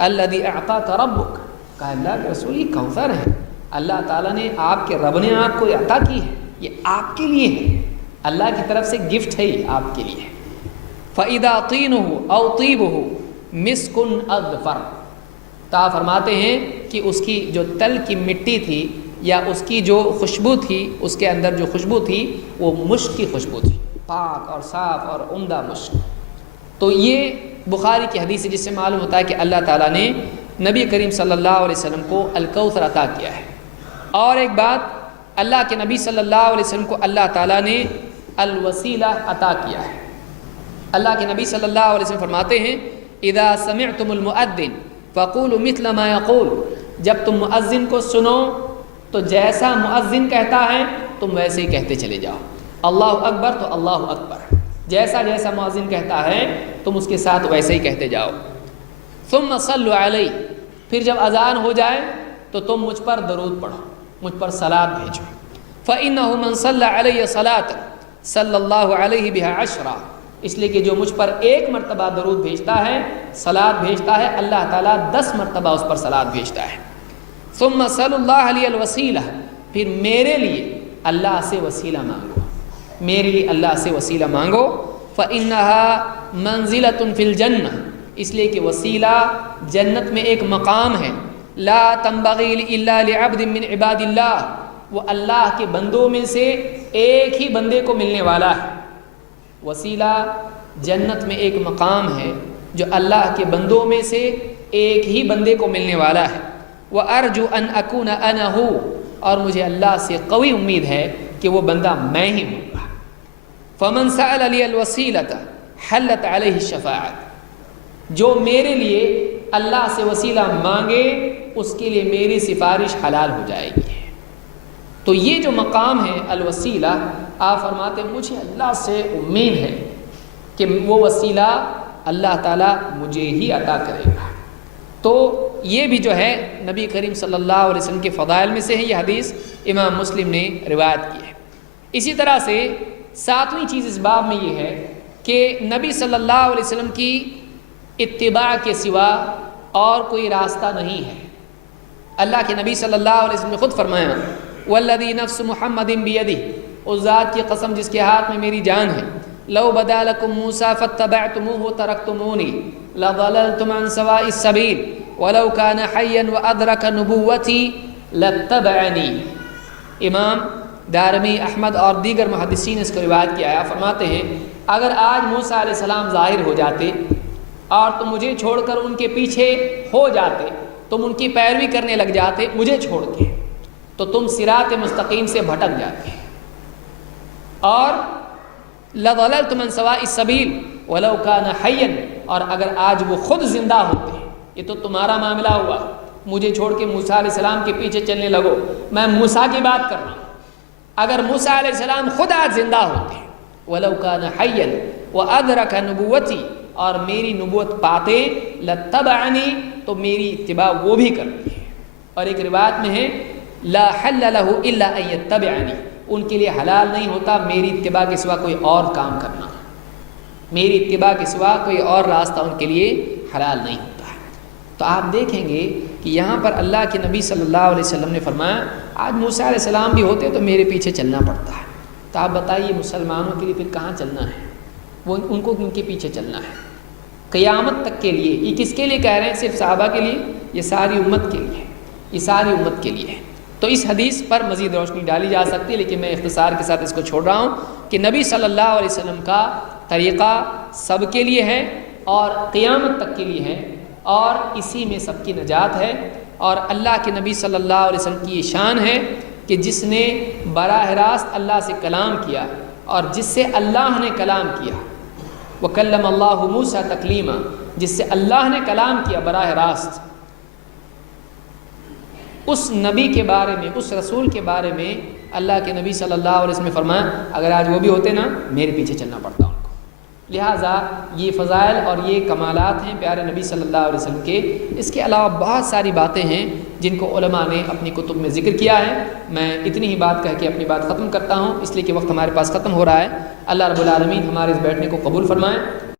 الذی اعطاک ربک، کہا اللہ کے رسول یہ کوثر ہے، اللہ تعالیٰ نے، آپ کے رب نے آپ کو عطا کی ہے، یہ آپ کے لیے ہے، اللہ کی طرف سے گفٹ ہے، یہ آپ کے لیے ہے. فَإِذَا طِينُهُ أَوْ طِيبُهُ مِسْكٌ أَظْفَرٌ، تا فرماتے ہیں کہ اس کی جو تل کی مٹی تھی یا اس کی جو خوشبو تھی، اس کے اندر جو خوشبو تھی وہ مشک کی خوشبو تھی، پاک اور صاف اور عمدہ مشک. تو یہ بخاری کی حدیث ہے جس سے معلوم ہوتا ہے کہ اللہ تعالیٰ نے نبی کریم صلی اللہ علیہ وسلم کو الکوثر عطا کیا ہے. اور ایک بات، اللہ کے نبی صلی اللہ علیہ وسلم کو اللہ تعالیٰ نے الوسیلہ عطا کیا ہے. اللہ کے نبی صلی اللہ علیہ وسلم فرماتے ہیں اذا سمعتم المؤذن فقولوا مثل ما يقول، جب تم مؤذن کو سنو تو جیسا مؤذن کہتا ہے تم ویسے ہی کہتے چلے جاؤ. اللہ اکبر تو اللہ اکبر، جیسا جیسا مؤذن کہتا ہے تم اس کے ساتھ ویسے ہی کہتے جاؤ. ثم صلوا علی، پھر جب اذان ہو جائے تو تم مجھ پر درود پڑھو، مجھ پر صلاۃ بھیجو. فإنه من صلى علی صلاۃ صلی اللہ علیہ بها عشرا، اس لیے کہ جو مجھ پر ایک مرتبہ درود بھیجتا ہے، صلاۃ بھیجتا ہے، اللہ تعالیٰ 10 مرتبہ اس پر صلاۃ بھیجتا ہے. ثم صلی اللہ علیہ الوسیلہ، پھر میرے لیے اللہ سے وسیلہ مانگو، میرے لیے اللہ سے وسیلہ مانگو. فإنها منزلۃ فی الجنہ، اس لیے کہ وسیلہ جنت میں ایک مقام ہے. لا تنبغی الا لعبد من عباد اللہ، وہ اللہ کے بندوں میں سے ایک ہی بندے کو ملنے والا ہے. وسیلہ جنت میں ایک مقام ہے جو اللہ کے بندوں میں سے ایک ہی بندے کو ملنے والا ہے. وَأَرْجُ أَنْ أَكُونَ أَنَا هُ، اور مجھے اللہ سے قوی امید ہے کہ وہ بندہ میں ہی ہوں گا. فَمَنْ سَأَلَ لِيَ الْوَسِيلَةَ حَلَّتْ عَلَيْهِ الشَّفَاعَةُ، جو میرے لیے اللہ سے وسیلہ مانگے اس کے لیے میری سفارش حلال ہو جائے گی. تو یہ جو مقام ہے الوسیلہ، آپ فرماتے ہیں مجھے اللہ سے امید ہے کہ وہ وسیلہ اللہ تعالیٰ مجھے ہی عطا کرے گا. تو یہ بھی جو ہے نبی کریم صلی اللہ علیہ وسلم کے فضائل میں سے ہے. یہ حدیث امام مسلم نے روایت کی ہے. اسی طرح سے 7ویں چیز اس باب میں یہ ہے کہ نبی صلی اللہ علیہ وسلم کی اتباع کے سوا اور کوئی راستہ نہیں ہے. اللہ کے نبی صلی اللہ علیہ وسلم نے خود فرمایا والذی نفس محمد بیدہ، اس ذات کی قسم جس کے ہاتھ میں میری جان ہے، لو بدا لکم موسیٰ فاتبعتموہ ترکتمونی لضللتم عن سواء السبیل ولو کان حیا وادرک نبوتی لاتبعنی. امام دارمی، احمد اور دیگر محدثین اس کو روایت کیا ہے. فرماتے ہیں اگر آج موسیٰ علیہ السلام ظاہر ہو جاتے اور تم مجھے چھوڑ کر ان کے پیچھے ہو جاتے، تم ان کی پیروی کرنے لگ جاتے مجھے چھوڑ کے، تو تم صراط مستقیم سے بھٹک جاتے. اور لضللتم عن سواء السبیل ولو کان حیا، اور اگر آج وہ خود زندہ ہوتے. یہ تو تمہارا معاملہ ہوا، مجھے چھوڑ کے موسیٰ علیہ السلام کے پیچھے چلنے لگو. میں موسیٰ کی بات کر رہا ہوں. اگر موسیٰ علیہ السلام خود آج زندہ ہوتے، ولو کان حیا وادرک نبوتی، اور میری نبوت پاتے، لاتبعنی، تو میری اتباع وہ بھی کرتے. اور ایک روایت میں ہے لا حل له الا ان يتبعنی، ان کے لیے حلال نہیں ہوتا میری اتباع کے سوا کوئی اور کام کرنا، میری اتباع کے سوا کوئی اور راستہ ان کے لیے حلال نہیں ہوتا ہے. تو آپ دیکھیں گے کہ یہاں پر اللہ کے نبی صلی اللہ علیہ وسلم نے فرمایا آج موسیٰ علیہ السلام بھی ہوتے تو میرے پیچھے چلنا پڑتا ہے. تو آپ بتائیے مسلمانوں کے لیے پھر کہاں چلنا ہے؟ وہ ان کو ان کے پیچھے چلنا ہے قیامت تک کے لیے. یہ کس کے لیے کہہ رہے ہیں؟ صرف صحابہ کے لیے؟ یہ ساری امت کے لیے، یہ ساری امت کے لیے ہے. تو اس حدیث پر مزید روشنی ڈالی جا سکتی ہے، لیکن میں اختصار کے ساتھ اس کو چھوڑ رہا ہوں کہ نبی صلی اللہ علیہ وسلم کا طریقہ سب کے لیے ہے اور قیامت تک کے لیے ہے، اور اسی میں سب کی نجات ہے. اور اللہ کے نبی صلی اللہ علیہ وسلم کی یہ شان ہے کہ جس نے براہ راست اللہ سے کلام کیا اور جس سے اللہ نے کلام کیا، وَكَلَّمَ اللَّهُ مُوسَىٰ تَكْلِيمًا، جس سے اللہ نے کلام کیا براہ راست. اس نبی کے بارے میں، اس رسول کے بارے میں اللہ کے نبی صلی اللہ علیہ وسلم نے فرمایا اگر آج وہ بھی ہوتے نا میرے پیچھے چلنا پڑتا ان کو۔ لہٰذا یہ فضائل اور یہ کمالات ہیں پیارے نبی صلی اللہ علیہ وسلم کے۔ اس کے علاوہ بہت ساری باتیں ہیں جن کو علماء نے اپنی کتب میں ذکر کیا ہے۔ میں اتنی ہی بات کہہ کے اپنی بات ختم کرتا ہوں، اس لیے کہ وقت ہمارے پاس ختم ہو رہا ہے۔ اللہ رب العالمین ہمارے اس بیٹھنے کو قبول فرمائے۔